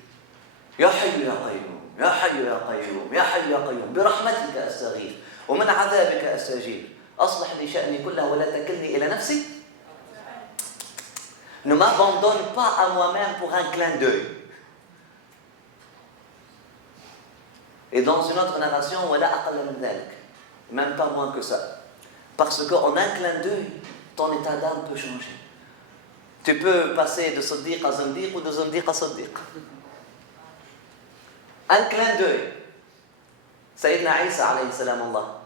Ya hayyu ya qayyum, ya hayyu ya qayyum, ya hayyu ya qayyum, برحمتك أستغيث ومن عذابك أستجير أصلح لي شأني كله ولا تكلني إلى نفسي. Ne m'abandonne pas à moi-même pour un clin d'œil. Et dans une autre narration, ولا أقل من ذلك, même pas moins que ça. Parce qu'en un clin d'œil, ton état d'âme peut changer. Tu peux passer de Siddiq à Zindiq ou de Zindiq à Siddiq. Un clin d'œil. Sayyidina Isa alayhi salam Allah.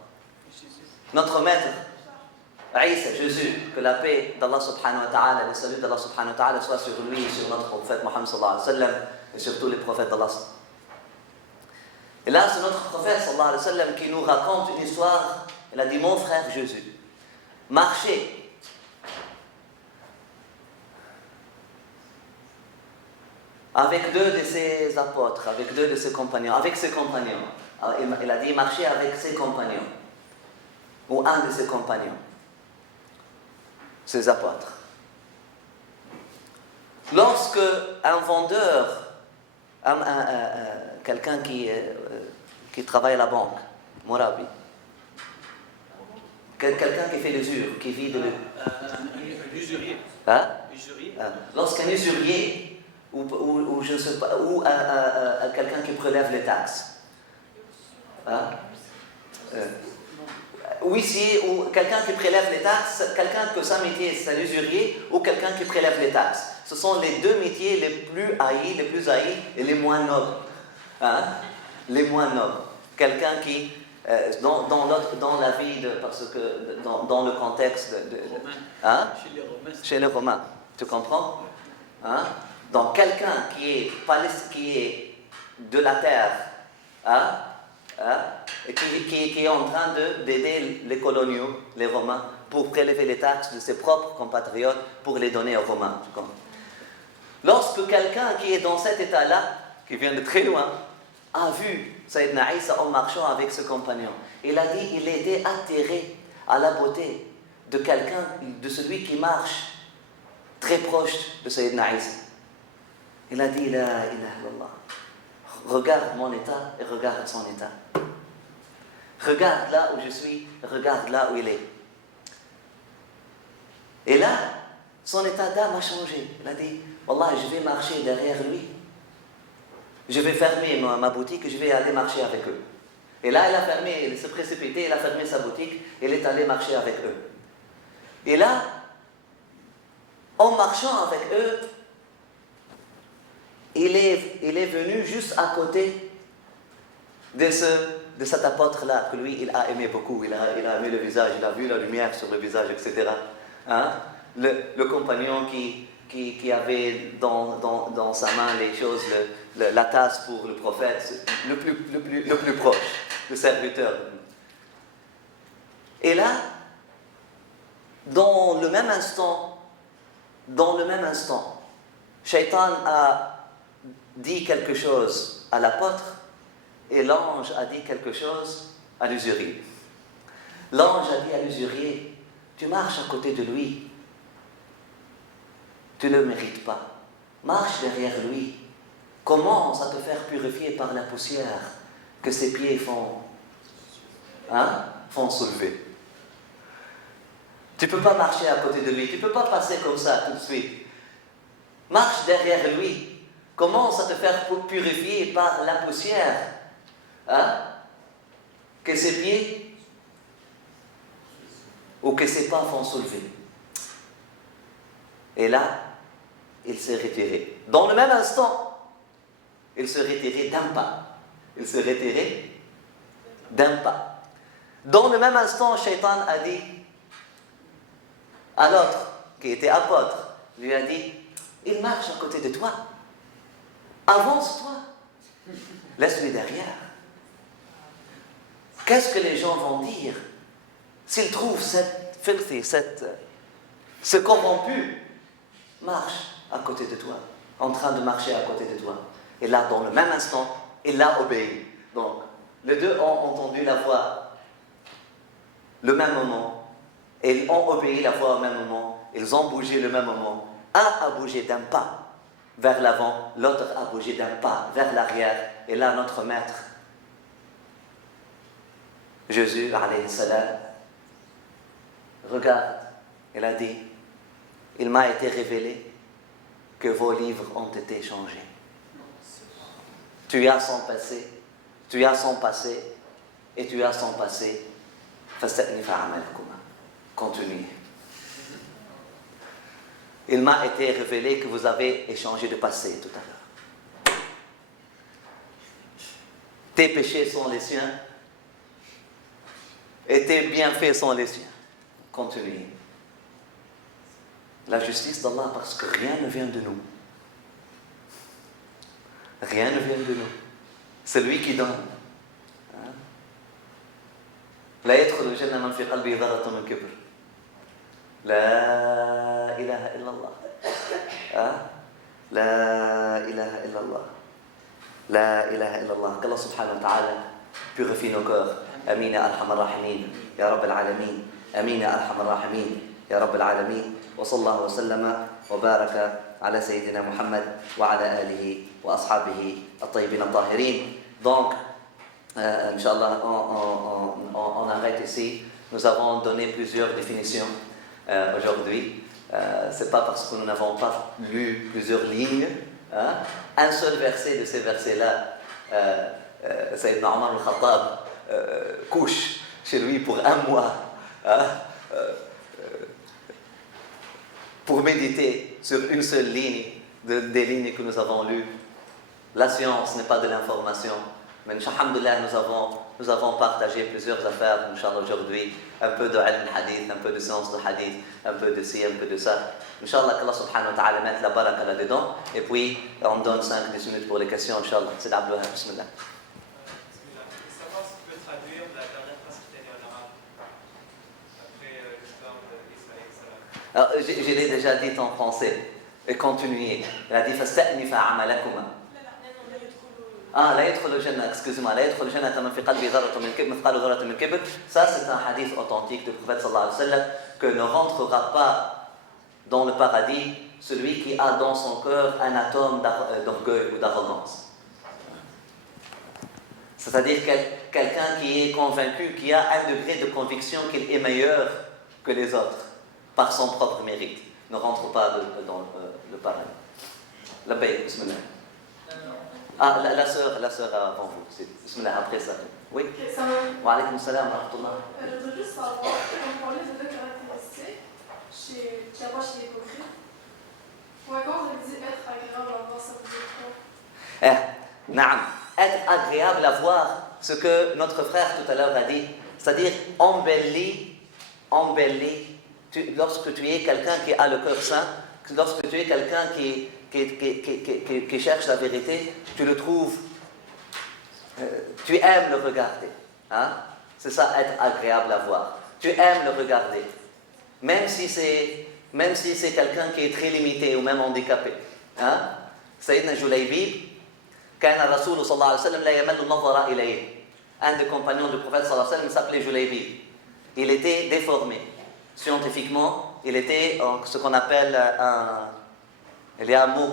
Notre maître, Isa, Jésus, que la paix d'Allah subhanahu wa ta'ala, le salut d'Allah subhanahu wa ta'ala soit sur lui, sur notre prophète Mohammed sallallahu alayhi wa sallam, et sur tous les prophètes d'Allah. Et là, c'est notre prophète sallallahu alayhi wa sallam qui nous raconte une histoire. Il a dit, mon frère Jésus, marchez avec deux de ses apôtres, avec deux de ses compagnons, avec ses compagnons. Il a dit marcher avec ses compagnons, ou un de ses compagnons, ses apôtres. Lorsque un vendeur quelqu'un qui travaille à la banque, Morabi. Quelqu'un qui fait l'usure, qui vit de Un usurier. Hein? Usurier. Lorsqu'un usurier ou je ne sais pas, ou quelqu'un qui prélève les taxes. Hein? Huissier ou quelqu'un qui prélève les taxes, quelqu'un que son métier c'est un usurier ou quelqu'un qui prélève les taxes. Ce sont les deux métiers les plus haïs et les moins nobles. Hein? Les moins nobles. Quelqu'un qui, dans la vie, parce que dans le contexte hein? Chez les Romains, tu comprends? Hein? Donc quelqu'un qui est de la terre, hein? Et qui est en train d'aider les coloniaux, les Romains, pour prélever les taxes de ses propres compatriotes pour les donner aux Romains. Tu comprends? Lorsque quelqu'un qui est dans cet état-là, qui vient de très loin, a vu Sayyidina Isa en marchant avec ce compagnon, il a dit il était attiré à la beauté de quelqu'un, de celui qui marche très proche de Sayyidina Isa. Il a dit la ilaha illallah. Regarde mon état et regarde son état. Regarde là où je suis, regarde là où il est. Et là, son état d'âme a changé. Il a dit, Wallah, je vais marcher derrière lui. Je vais fermer ma boutique et je vais aller marcher avec eux. Et là, il s'est précipité, il a fermé sa boutique et il est allé marcher avec eux. Et là, en marchant avec eux, il est venu juste à côté de cet apôtre-là, que lui, il a aimé beaucoup. Il a aimé le visage, il a vu la lumière sur le visage, etc. Hein? Le compagnon qui avait dans sa main les choses, la tasse pour le prophète, le plus proche, le serviteur. Et là, dans le même instant, Shaitan a dit quelque chose à l'apôtre et l'ange a dit quelque chose à l'usurier. L'ange a dit à l'usurier, tu marches à côté de lui, tu ne le mérites pas. Marche derrière lui, commence à te faire purifier par la poussière que ses pieds font soulever. Tu ne peux pas marcher à côté de lui, tu ne peux pas passer comme ça tout de suite. Marche derrière lui. Commence à te faire purifier par la poussière que ses pieds ou que ses pas font soulever. Et là, il s'est retiré. Dans le même instant, il s'est retiré d'un pas. Dans le même instant, Shaitan a dit à l'autre, qui était apôtre, lui a dit, il marche à côté de toi. Avance-toi. Laisse-lui derrière. Qu'est-ce que les gens vont dire s'ils trouvent cette filthy, ce corrompu marche à côté de toi, en train de marcher à côté de toi. Et là, dans le même instant, il a obéi. Donc, les deux ont entendu la voix le même moment. Et ils ont obéi la voix au même moment. Ils ont bougé le même moment. Un a bougé d'un pas vers l'avant, l'autre a bougé d'un pas vers l'arrière. Et là, notre maître, Jésus, alayhi salam, regarde, il a dit, il m'a été révélé que vos livres ont été changés. Tu as son passé, et tu as son passé. Continuez. Il m'a été révélé que vous avez échangé de passé tout à l'heure. Tes péchés sont les siens et tes bienfaits sont les siens. Continuez. La justice d'Allah, parce que rien ne vient de nous. Rien ne vient de nous. C'est lui qui donne. لا يدخل الجنة من في قلبه ذرة من كبر. لا إله إلا الله. لا إله إلا الله. لا إله إلا الله. qu'Allah subhanahu wa ta'ala purifie nos cœurs. Amin ya arhamar rahimin. Ya Rabb al-alamin. Amin ya arhamar rahimin. يا رب العالمين. وصلى الله وسلم وبارك على سيدنا محمد وعلى آله وأصحابه الطيبين الطاهرين. Donc, Inch'Allah, on arrête ici. Nous avons donné plusieurs définitions aujourd'hui. Ce n'est pas parce que nous n'avons pas lu plusieurs lignes. Hein? Un seul verset de ces versets-là, Sayyidina Omar al-Khattab couche chez lui pour un mois. Hein? Pour méditer sur une seule ligne des lignes que nous avons lues. La science n'est pas de l'information. Mais alhamdoulilah, nous avons partagé plusieurs affaires, Inch'Allah, aujourd'hui. Un peu de ilm hadith, un peu de science de hadith, un peu de ci, un peu de ça. Inch'Allah, qu'Allah subhanahu wa ta'ala mette la baraka là-dedans. Et puis, on donne 5-10 minutes pour les questions, Inch'Allah. C'est Abdullah, bismillah. Savoir si tu peux traduire la dernière phrase qui est en arabe après l'histoire d'Israël. Alors, je l'ai déjà dit en français. Et continuez. Il a dit فَاسْتَأْنِفَ عَمَلَكُمَا. لا يدخل الجنة, excusez-moi, لا يدخل الجنة من في قلبه ذرة من كبر مثقال ذرة من كبر. Ça, c'est un hadith authentique du prophète sallallahu alayhi wa sallam, que ne rentrera pas dans le paradis celui qui a dans son cœur un atome d'orgueil ou d'arrogance. C'est-à-dire quelqu'un qui est convaincu, qui a un degré de conviction qu'il est meilleur que les autres par son propre mérite, ne rentre pas dans le paradis. La paix, bismillah. La sœur avant vous, c'est bismillah, après ça. Oui. Wa alaykoum salam wa rahmatullah. Je voudrais juste savoir, on parlait de deux caractéristiques qu'il y a pas chez les hypocrites. Quand vous dites être agréable à voir, ça vous dit quoi? Naam, être agréable à voir, ce que notre frère tout à l'heure a dit, c'est-à-dire embellir, lorsque tu es quelqu'un qui a le cœur saint, lorsque tu es quelqu'un qui cherche la vérité, tu le trouves, tu aimes le regarder. Hein? C'est ça, être agréable à voir. Tu aimes le regarder. Même si c'est quelqu'un qui est très limité ou même handicapé. Hein? Sayyidina Julaybib, كان الرسول صلى الله عليه وسلم لا يمل النظر إليه. Un des compagnons du prophète صلى الله عليه وسلم s'appelait Julaybib. Il était déformé. Scientifiquement, il était ce qu'on appelle il y a un mot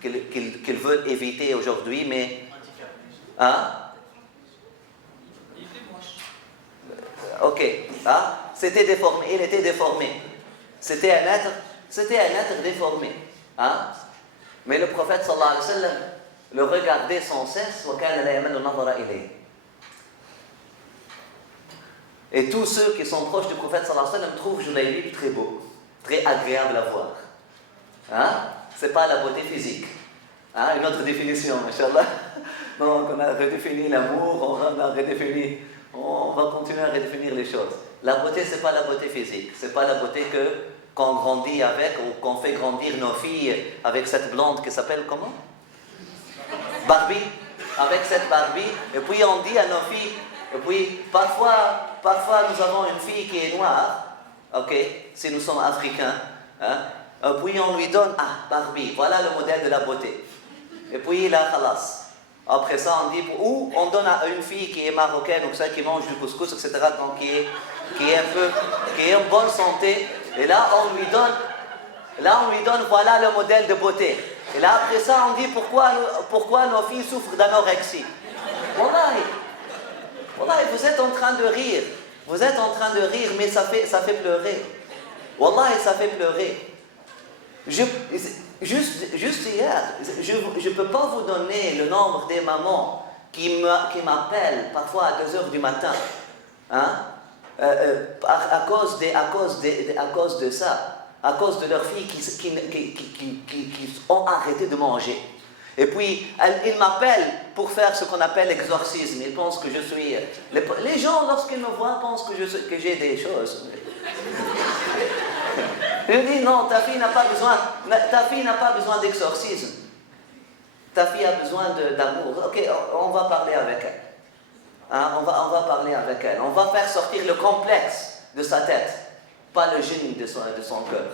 qu'ils veulent éviter aujourd'hui, mais... Hein? Il était moche. Ok. Hein? C'était déformé. Il était déformé. C'était un être déformé. Hein? Mais le prophète sallallahu alayhi wa sallam le regardait sans cesse. Et tous ceux qui sont proches du prophète sallallahu alayhi wa sallam trouvent Julaybib très beau, très agréable à voir. Hein? C'est pas la beauté physique. Hein? Une autre définition, Inch'Allah. Donc on a redéfini l'amour, on va continuer à redéfinir les choses. La beauté, c'est pas la beauté physique. C'est pas la beauté qu'on grandit avec ou qu'on fait grandir nos filles avec cette blonde qui s'appelle comment? Barbie. Avec cette Barbie. Et puis on dit à nos filles, et puis parfois nous avons une fille qui est noire, ok, si nous sommes africains, hein? Puis on lui donne, Barbie, voilà le modèle de la beauté. Et puis là, khalas. Après ça, on dit, ou on donne à une fille qui est marocaine, ou ça, qui mange du couscous, etc., donc qui est en bonne santé, et là, on lui donne, voilà le modèle de beauté. Et là, après ça, on dit, pourquoi nos filles souffrent d'anorexie? Wallahi, vous êtes en train de rire. Vous êtes en train de rire, mais ça fait pleurer. Wallahi, ça fait pleurer. Juste hier, je ne peux pas vous donner le nombre des mamans qui m'appellent parfois à 2h du matin, hein, à cause de ça, à cause de leurs filles qui ont arrêté de manger. Et puis, ils m'appellent pour faire ce qu'on appelle l'exorcisme. Ils pensent que je suis... Les gens, lorsqu'ils me voient, pensent que j'ai des choses. Je dis non, ta fille n'a pas besoin d'exorcisme. Ta fille a besoin d'amour. Ok, on va parler avec elle. Hein, on va parler avec elle. On va faire sortir le complexe de sa tête, pas le djinn de son cœur.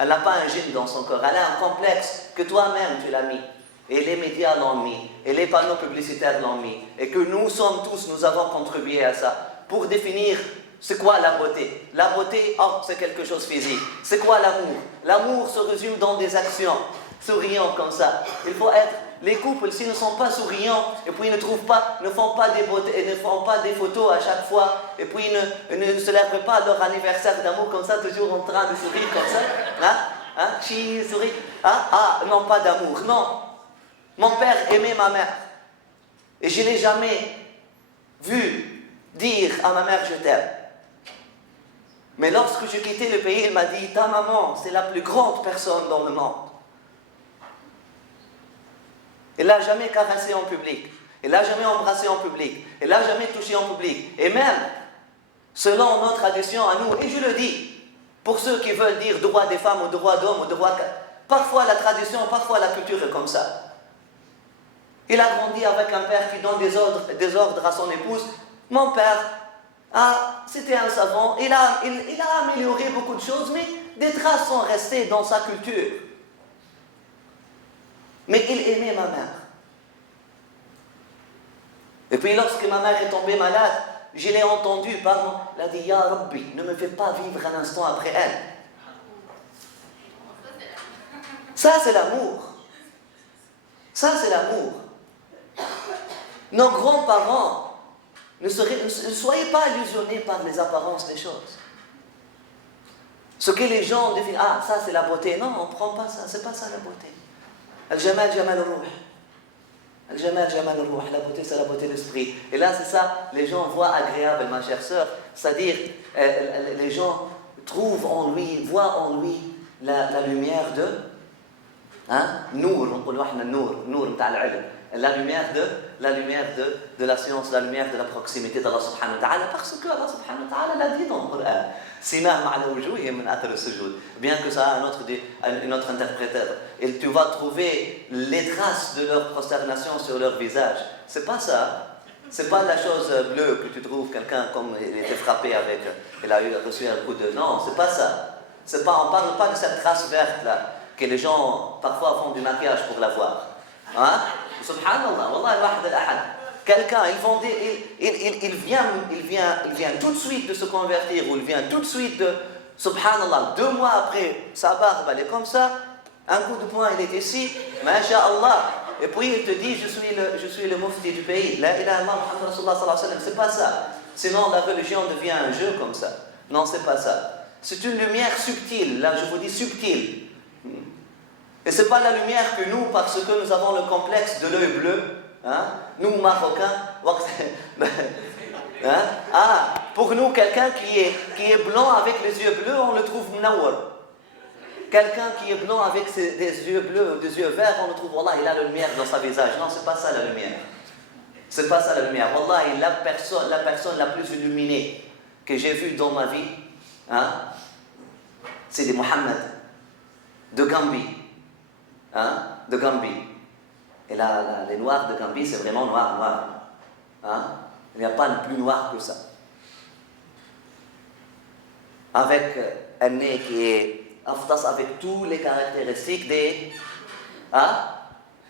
Elle n'a pas un djinn dans son cœur. Elle a un complexe que toi-même tu l'as mis. Et les médias l'ont mis. Et les panneaux publicitaires l'ont mis. Et que nous avons contribué à ça. Pour définir c'est quoi la beauté? La beauté, oh, c'est quelque chose de physique. C'est quoi l'amour? L'amour se résume dans des actions, souriant comme ça. Il faut être, les couples, s'ils ne sont pas souriants, et puis ils ne font pas des beautés, ne font pas des photos à chaque fois, et puis ils ne célèbrent pas leur anniversaire d'amour comme ça, toujours en train de sourire comme ça. Chi, souris. Non, pas d'amour, non. Mon père aimait ma mère. Et je ne l'ai jamais vu dire à ma mère je t'aime. Mais lorsque je quittais le pays, il m'a dit, ta maman, c'est la plus grande personne dans le monde. Il ne l'a jamais caressé en public. Il ne l'a jamais embrassé en public. Il ne l'a jamais touché en public. Et même, selon nos traditions à nous, et je le dis, pour ceux qui veulent dire droit des femmes ou droit d'hommes ou droit... Parfois la tradition, parfois la culture est comme ça. Il a grandi avec un père qui donne des ordres à son épouse. Mon père, c'était un savant. Il a amélioré beaucoup de choses, mais des traces sont restées dans sa culture. Mais il aimait ma mère. Et puis lorsque ma mère est tombée malade, je l'ai entendu, pardon, elle a dit, Ya Rabbi, ne me fais pas vivre un instant après elle. Ça, c'est l'amour. Ça, c'est l'amour. Nos grands-parents, ne soyez pas illusionnés par les apparences des choses. Ce que les gens définissent, ça c'est la beauté. Non, on ne prend pas ça, c'est pas ça la beauté. Al-Jamal, Jamal al-Ruh. Al-Jamal, Jamal al-Ruh. La beauté, c'est la beauté de l'esprit. Et là, c'est ça, les gens voient agréable, ma chère sœur. C'est-à-dire, les gens trouvent en lui, voient en lui la lumière de Nour, on dit Nour, la lumière de la science, la lumière de la proximité d'Allah subhanahu wa ta'ala, parce que Allah subhanahu wa ta'ala l'a dit dans le Coran. Bien que ça a une autre interprétation. Et tu vas trouver les traces de leur prosternation sur leur visage. C'est pas ça. C'est pas la chose bleue que tu trouves quelqu'un comme il était frappé avec, il a reçu un coup de... Non, c'est pas ça. On parle pas de cette trace verte là, que les gens parfois font du maquillage pour la voir. Subhanallah, wallah al-wahd al-ahad. Quelqu'un, il vient tout de suite de se convertir, ou il vient tout de suite de, subhanallah, 2 mois après, sa barbe, elle est comme ça, un coup de poing, il est ici, masha'Allah, et puis il te dit, je suis le mufti du pays, la ilaha illallah, Muhammad Rasulullah sallallahu alayhi wa sallam, c'est pas ça. Sinon, la religion devient un jeu comme ça. Non, c'est pas ça. C'est une lumière subtile, là je vous dis subtile. Et ce n'est pas la lumière que nous, parce que nous avons le complexe de l'œil bleu, nous Marocains, pour nous, quelqu'un qui est blanc avec les yeux bleus, on le trouve munawwar. Quelqu'un qui est blanc avec des yeux bleus ou des yeux verts, on le trouve, wallah, il a la lumière dans son visage. Non, c'est pas ça la lumière. C'est pas ça la lumière. Wallah, la personne la plus illuminée que j'ai vue dans ma vie, c'est des Mohammed de Gambie. De Gambie. Et là, les noirs de Gambie, c'est vraiment noir. Il n'y a pas de plus noir que ça. Avec un nez qui est aftas, avec tous les caractéristiques des...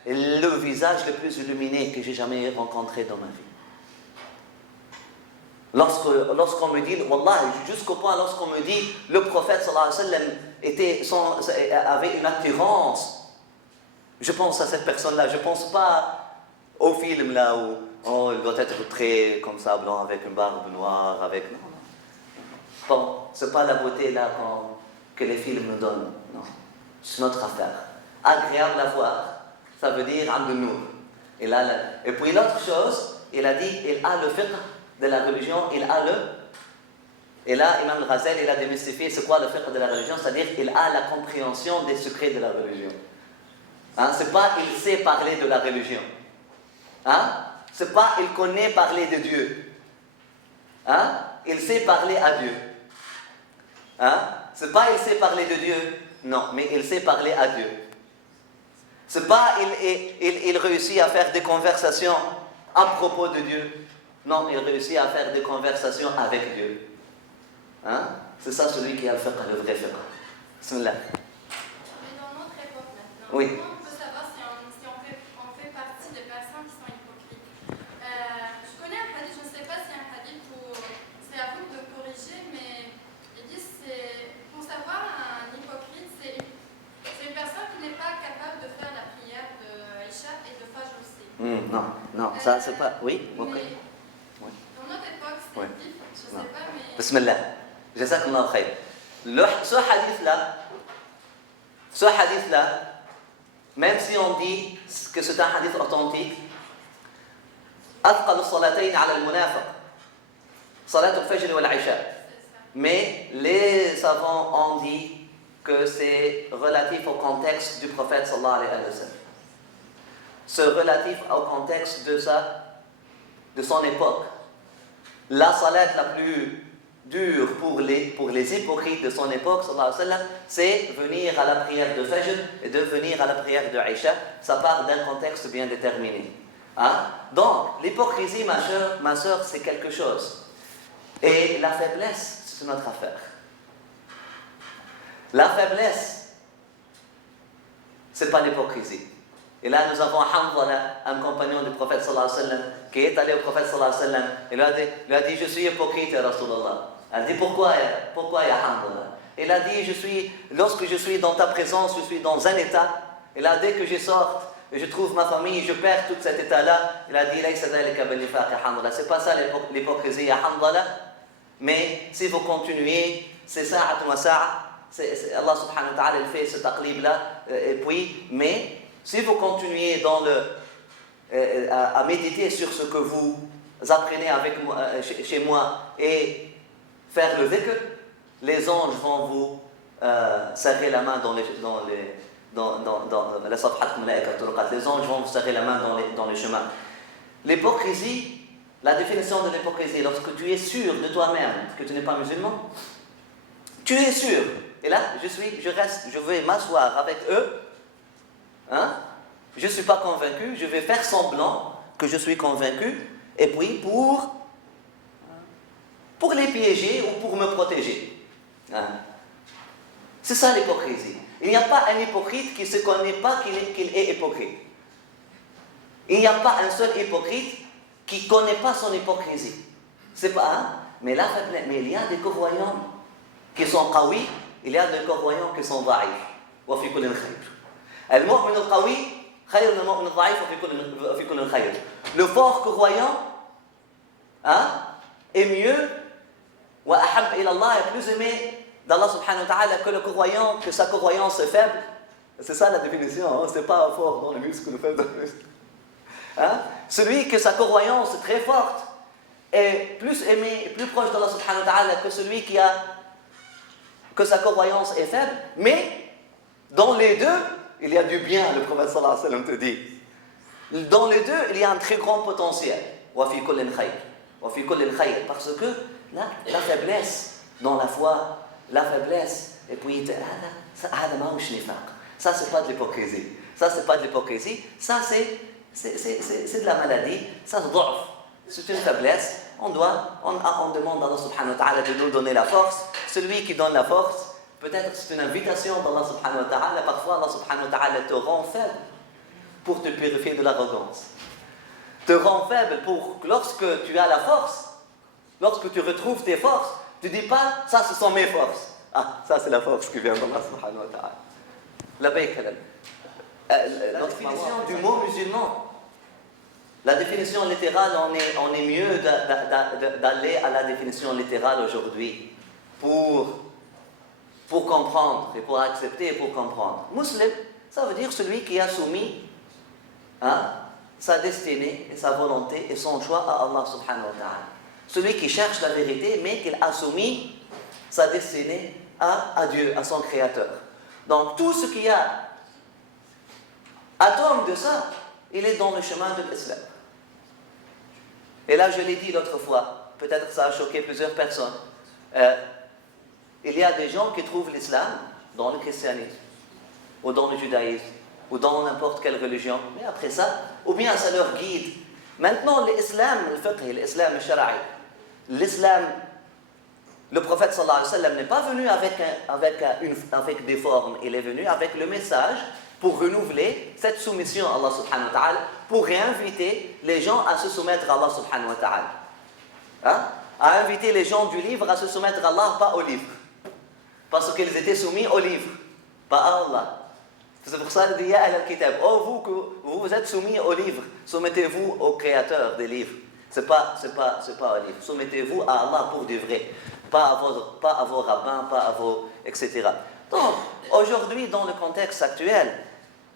le visage le plus illuminé que j'ai jamais rencontré dans ma vie. Lorsqu'on me dit, wallah, jusqu'au point lorsqu'on me dit, le prophète sallallahu alayhi wa sallam avait une attirance. Je pense à cette personne-là, je ne pense pas au film là où il doit être très comme ça, blanc, avec une barbe noire, avec... Non. Bon, ce n'est pas la beauté là que les films nous donnent, non. C'est notre affaire. Agréable à voir, ça veut dire Abdul-Nour. Et puis l'autre chose, il a dit, il a le fiqh de la religion, et là, Imam Ghazali, il a démystifié c'est quoi le fiqh de la religion, c'est-à-dire qu'il a la compréhension des secrets de la religion. C'est pas il sait parler de la religion. C'est pas il connaît parler de Dieu. Il sait parler à Dieu. C'est pas il sait parler de Dieu. Non, mais il sait parler à Dieu. C'est pas il réussit à faire des conversations à propos de Dieu. Non, il réussit à faire des conversations avec Dieu. C'est ça celui qui a le fiqh, le vrai fiqh. Bismillah. Mais dans notre époque maintenant, oui. Comment on peut savoir si on fait partie des personnes qui sont hypocrites? Je connais un hadith, je ne sais pas si c'est un hadith ou c'est à vous de corriger. non, ça c'est pas... Oui, ok. Mais Oui. dans notre époque, c'était Oui. vif, je sais Non. pas, mais. Bismillah. Jazakallah khayr. Ce hadith-là, même si on dit que c'est un hadith authentique, أثقل الصلاتين على المنافق صلاة الفجر والعشاء. Mais les savants ont dit que c'est relatif au contexte du prophète sallallahu alayhi wa sallam. C'est relatif au contexte de son époque. La salat la plus dure pour les hypocrites de son époque, sallallahu alayhi wa sallam, c'est venir à la prière de Fajr et de venir à la prière de Isha. Ça part d'un contexte bien déterminé. Hein? Donc, l'hypocrisie, ma soeur, c'est quelque chose. Et la faiblesse, c'est notre affaire. La faiblesse, c'est pas l'hypocrisie. Et là, nous avons Hanzala, un compagnon du prophète sallallahu alayhi wa sallam, qui est allé au prophète sallallahu alayhi wa sallam, et lui a dit, je suis hypocrite, ya Rasulallah. Elle dit, pourquoi ya Hanzala? Il a dit, lorsque je suis dans ta présence, je suis dans un état, et là, dès que je sors, et je trouve ma famille, je perds tout cet état-là, il a dit, c'est pas ça l'hypocrisie, ya Hanzala. Mais si vous continuez, c'est sa'at wa sa'a, Allah subhanahu wa ta'ala fait ce taqlib-là, et puis, mais si vous continuez à méditer sur ce que vous apprenez chez moi et faire le dhikr, les anges vont vous serrer la main dans les anges vont vous serrer la main dans les chemins. L'hypocrisie, la définition de l'hypocrisie, lorsque tu es sûr de toi-même que tu n'es pas musulman, tu es sûr, et là je vais m'asseoir avec eux, hein? Je ne suis pas convaincu, je vais faire semblant que je suis convaincu, et puis pour les piéger ou pour me protéger. Hein? C'est ça l'hypocrisie. Il n'y a pas un hypocrite qui ne se connaît pas qu'il est hypocrite. Il n'y a pas un seul hypocrite qui ne connaît pas son hypocrisie. C'est pas un, mais il y a des croyants qui sont qawi, il y a des croyants qui sont da'if. Wa fi kullin khayr. Al-mu'min al-qawi khayr al-mu'min al-da'if wa fi kullin khayr. Le fort croyant est mieux, wa ahab ila Allah, est plus aimé d'Allah subhanahu wa ta'ala que le croyant, que sa croyance est faible. C'est ça la définition, c'est pas fort dans le muscle, faible dans le muscle. Celui que sa croyance est très forte est plus aimé, plus proche d'Allah subhanahu wa ta'ala que celui que sa croyance est faible, mais dans les deux, il y a du bien, le prophète sallallahu alayhi wa sallam te dit. Dans les deux, il y a un très grand potentiel. Wa fi kullin khayr. Wa fi kullin khayr. Parce que la faiblesse dans la foi, la faiblesse, et puis ça c'est pas de l'hypocrisie. Ça c'est pas de l'hypocrisie, ça c'est de la maladie, ça c'est une faiblesse. On demande à Allah subhanahu wa ta'ala de nous donner la force. Celui qui donne la force, peut-être c'est une invitation d'Allah subhanahu wa ta'ala. Parfois Allah subhanahu wa ta'ala te rend faible pour te purifier de l'arrogance. Te rend faible pour que lorsque tu as la force, lorsque tu retrouves tes forces, tu ne dis pas, ça ce sont mes forces. Ah, ça c'est la force qui vient d'Allah subhanahu wa ta'ala. La la définition du mot musulman, la définition littérale, on est mieux d'aller à la définition littérale aujourd'hui pour comprendre et pour accepter et pour comprendre. Musulman, ça veut dire celui qui a soumis sa destinée et sa volonté et son choix à Allah subhanahu wa ta'ala. Celui qui cherche la vérité mais qui a soumis sa destinée à Dieu, à son Créateur. Donc tout ce qu'il y a atome de ça, il est dans le chemin de l'islam. Et là, je l'ai dit l'autre fois, peut-être que ça a choqué plusieurs personnes. Il y a des gens qui trouvent l'islam dans le christianisme, ou dans le judaïsme, ou dans n'importe quelle religion, mais après ça, ou bien ça leur guide. Maintenant, l'islam, le fiqh, l'islam al-shara'i, l'islam, le prophète sallallahu alayhi wa sallam n'est pas venu avec des formes, il est venu avec le message pour renouveler cette soumission à Allah subhanahu wa ta'ala, pour réinviter les gens à se soumettre à Allah subhanahu wa ta'ala. À inviter les gens du livre à se soumettre à Allah, pas au livre. Parce qu'ils étaient soumis au livre, pas à Allah. C'est pour ça qu'il dit Ya Ahl al-Kitab. Oh, vous êtes soumis aux livres, soumettez-vous au créateur des livres. C'est pas au livre. Soumettez-vous à Allah pour de vrai. Pas à vos rabbins, pas à vos. etc. Donc, aujourd'hui, dans le contexte actuel,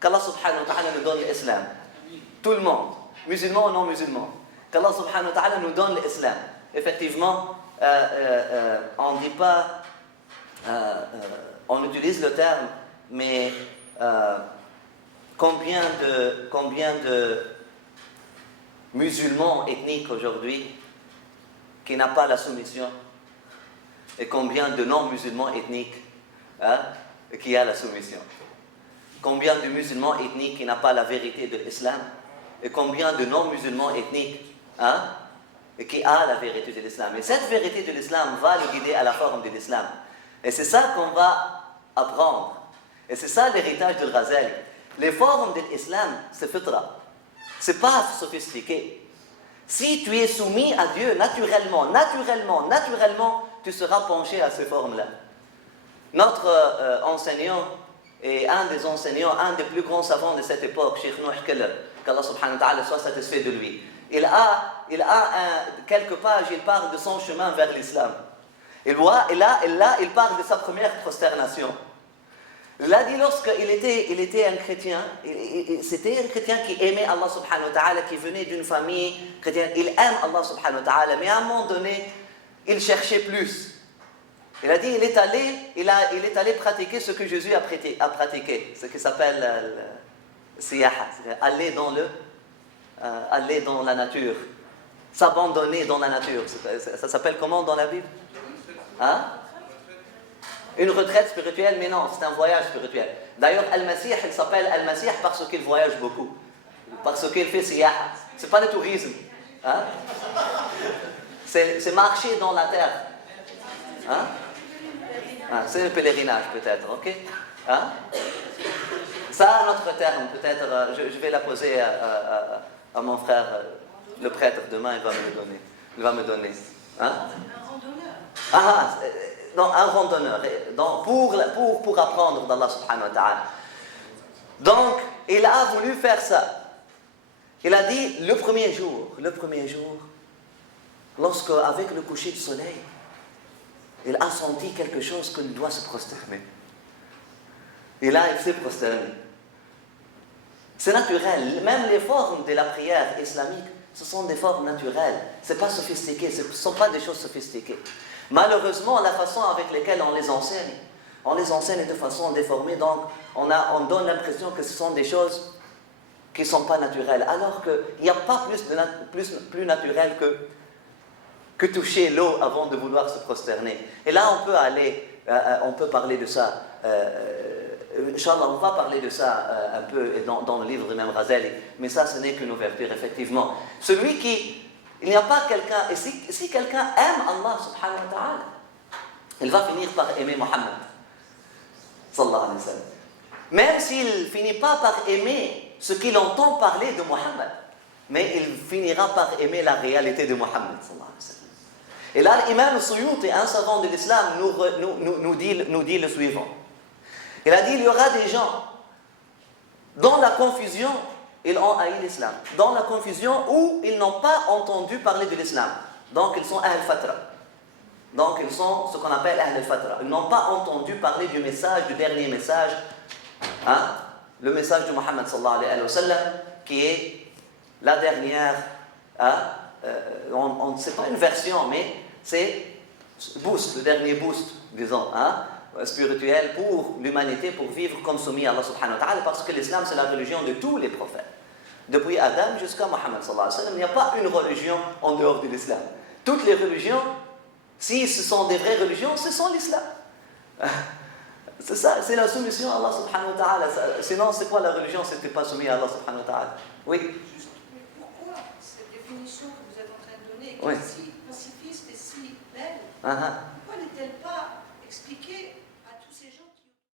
qu'Allah subhanahu wa ta'ala nous donne l'islam. Tout le monde, musulmans ou non musulmans. Qu'Allah subhanahu wa ta'ala nous donne l'islam. Effectivement, on ne dit pas, on utilise le terme, mais combien de musulmans ethniques aujourd'hui qui n'ont pas la soumission et combien de non-musulmans ethniques qui ont la soumission? Combien de musulmans ethniques qui n'ont pas la vérité de l'islam et combien de non-musulmans ethniques qui ont la vérité de l'islam? Et cette vérité de l'islam va le guider à la forme de l'islam. Et c'est ça qu'on va apprendre. Et c'est ça l'héritage de Ghazali. Les formes de l'islam, c'est fitra. C'est pas sophistiqué. Si tu es soumis à Dieu naturellement, tu seras penché à ces formes-là. Notre enseignant, et un des enseignants, un des plus grands savants de cette époque, Cheikh Nouh Keller, qu'Allah subhanahu wa ta'ala soit satisfait de lui, il a quelques pages, il parle de son chemin vers l'islam. Et là, il parle de sa première prosternation. Il a dit lorsqu'il était un chrétien, c'était un chrétien qui aimait Allah subhanahu wa ta'ala, qui venait d'une famille chrétienne. Il aime Allah subhanahu wa ta'ala, mais à un moment donné, il cherchait plus. Il a dit, il est allé pratiquer ce que Jésus a pratiqué, ce qui s'appelle le siyaha, aller dans la nature, s'abandonner dans la nature. Ça s'appelle comment dans la Bible? Une retraite spirituelle, mais non, c'est un voyage spirituel. D'ailleurs, Al-Masih, il s'appelle Al-Masih parce qu'il voyage beaucoup, parce qu'il fait siyaha. C'est pas le tourisme. C'est marcher dans la terre. C'est le pèlerinage peut-être, ok? Ça, un autre terme, peut-être, je vais la poser à mon frère, le prêtre, demain, il va me donner. Un randonneur. Donc, un randonneur, donc, pour apprendre d'Allah subhanahu wa ta'ala. Donc, il a voulu faire ça. Il a dit, le premier jour, lorsque, avec le coucher du soleil, il a senti quelque chose qu'il doit se prosterner. Et là, il s'est prosterné. C'est naturel. Même les formes de la prière islamique, ce sont des formes naturelles. Ce n'est pas sophistiqué, ce ne sont pas des choses sophistiquées. Malheureusement, la façon avec laquelle on les enseigne de façon déformée, donc on donne l'impression que ce sont des choses qui ne sont pas naturelles. Alors qu'il n'y a pas plus naturel que toucher l'eau avant de vouloir se prosterner. Et là, on peut parler de ça. Inch'Allah, on va parler de ça un peu dans le livre de Imam Ghazali. Mais ça, ce n'est qu'une ouverture, effectivement. Il n'y a pas quelqu'un, et si quelqu'un aime Allah subhanahu wa ta'ala, il va finir par aimer Mohammed. Sallallahu alayhi wa sallam. Même s'il ne finit pas par aimer ce qu'il entend parler de Mohammed, mais il finira par aimer la réalité de Mohammed. Sallallahu alayhi wa sallam. Et là, l'imam Suyuti, un savant de l'islam, nous dit le suivant. Il a dit, il y aura des gens, dans la confusion, ils ont haï l'islam. Dans la confusion où ils n'ont pas entendu parler de l'islam. Donc ils sont Ahl Fatra. Donc ils sont ce qu'on appelle Ahl Fatra. Ils n'ont pas entendu parler du dernier message, le message de Muhammad sallallahu alayhi wa sallam, qui est la dernière, c'est pas une version, mais c'est le dernier boost, disons, spirituel pour l'humanité, pour vivre comme soumis à Allah subhanahu wa ta'ala, parce que l'islam c'est la religion de tous les prophètes. Depuis Adam jusqu'à Muhammad sallallahu alayhi wa sallam, il n'y a pas une religion en dehors de l'islam. Toutes les religions, si ce sont des vraies religions, ce sont l'islam. C'est ça, c'est la soumission à Allah subhanahu wa ta'ala. Sinon, c'est quoi la religion si tu n'es pas soumis à Allah subhanahu wa ta'ala? Oui. Juste, mais pourquoi cette définition que vous êtes en train de donner, qui Oui. est si pacifiste et si belle,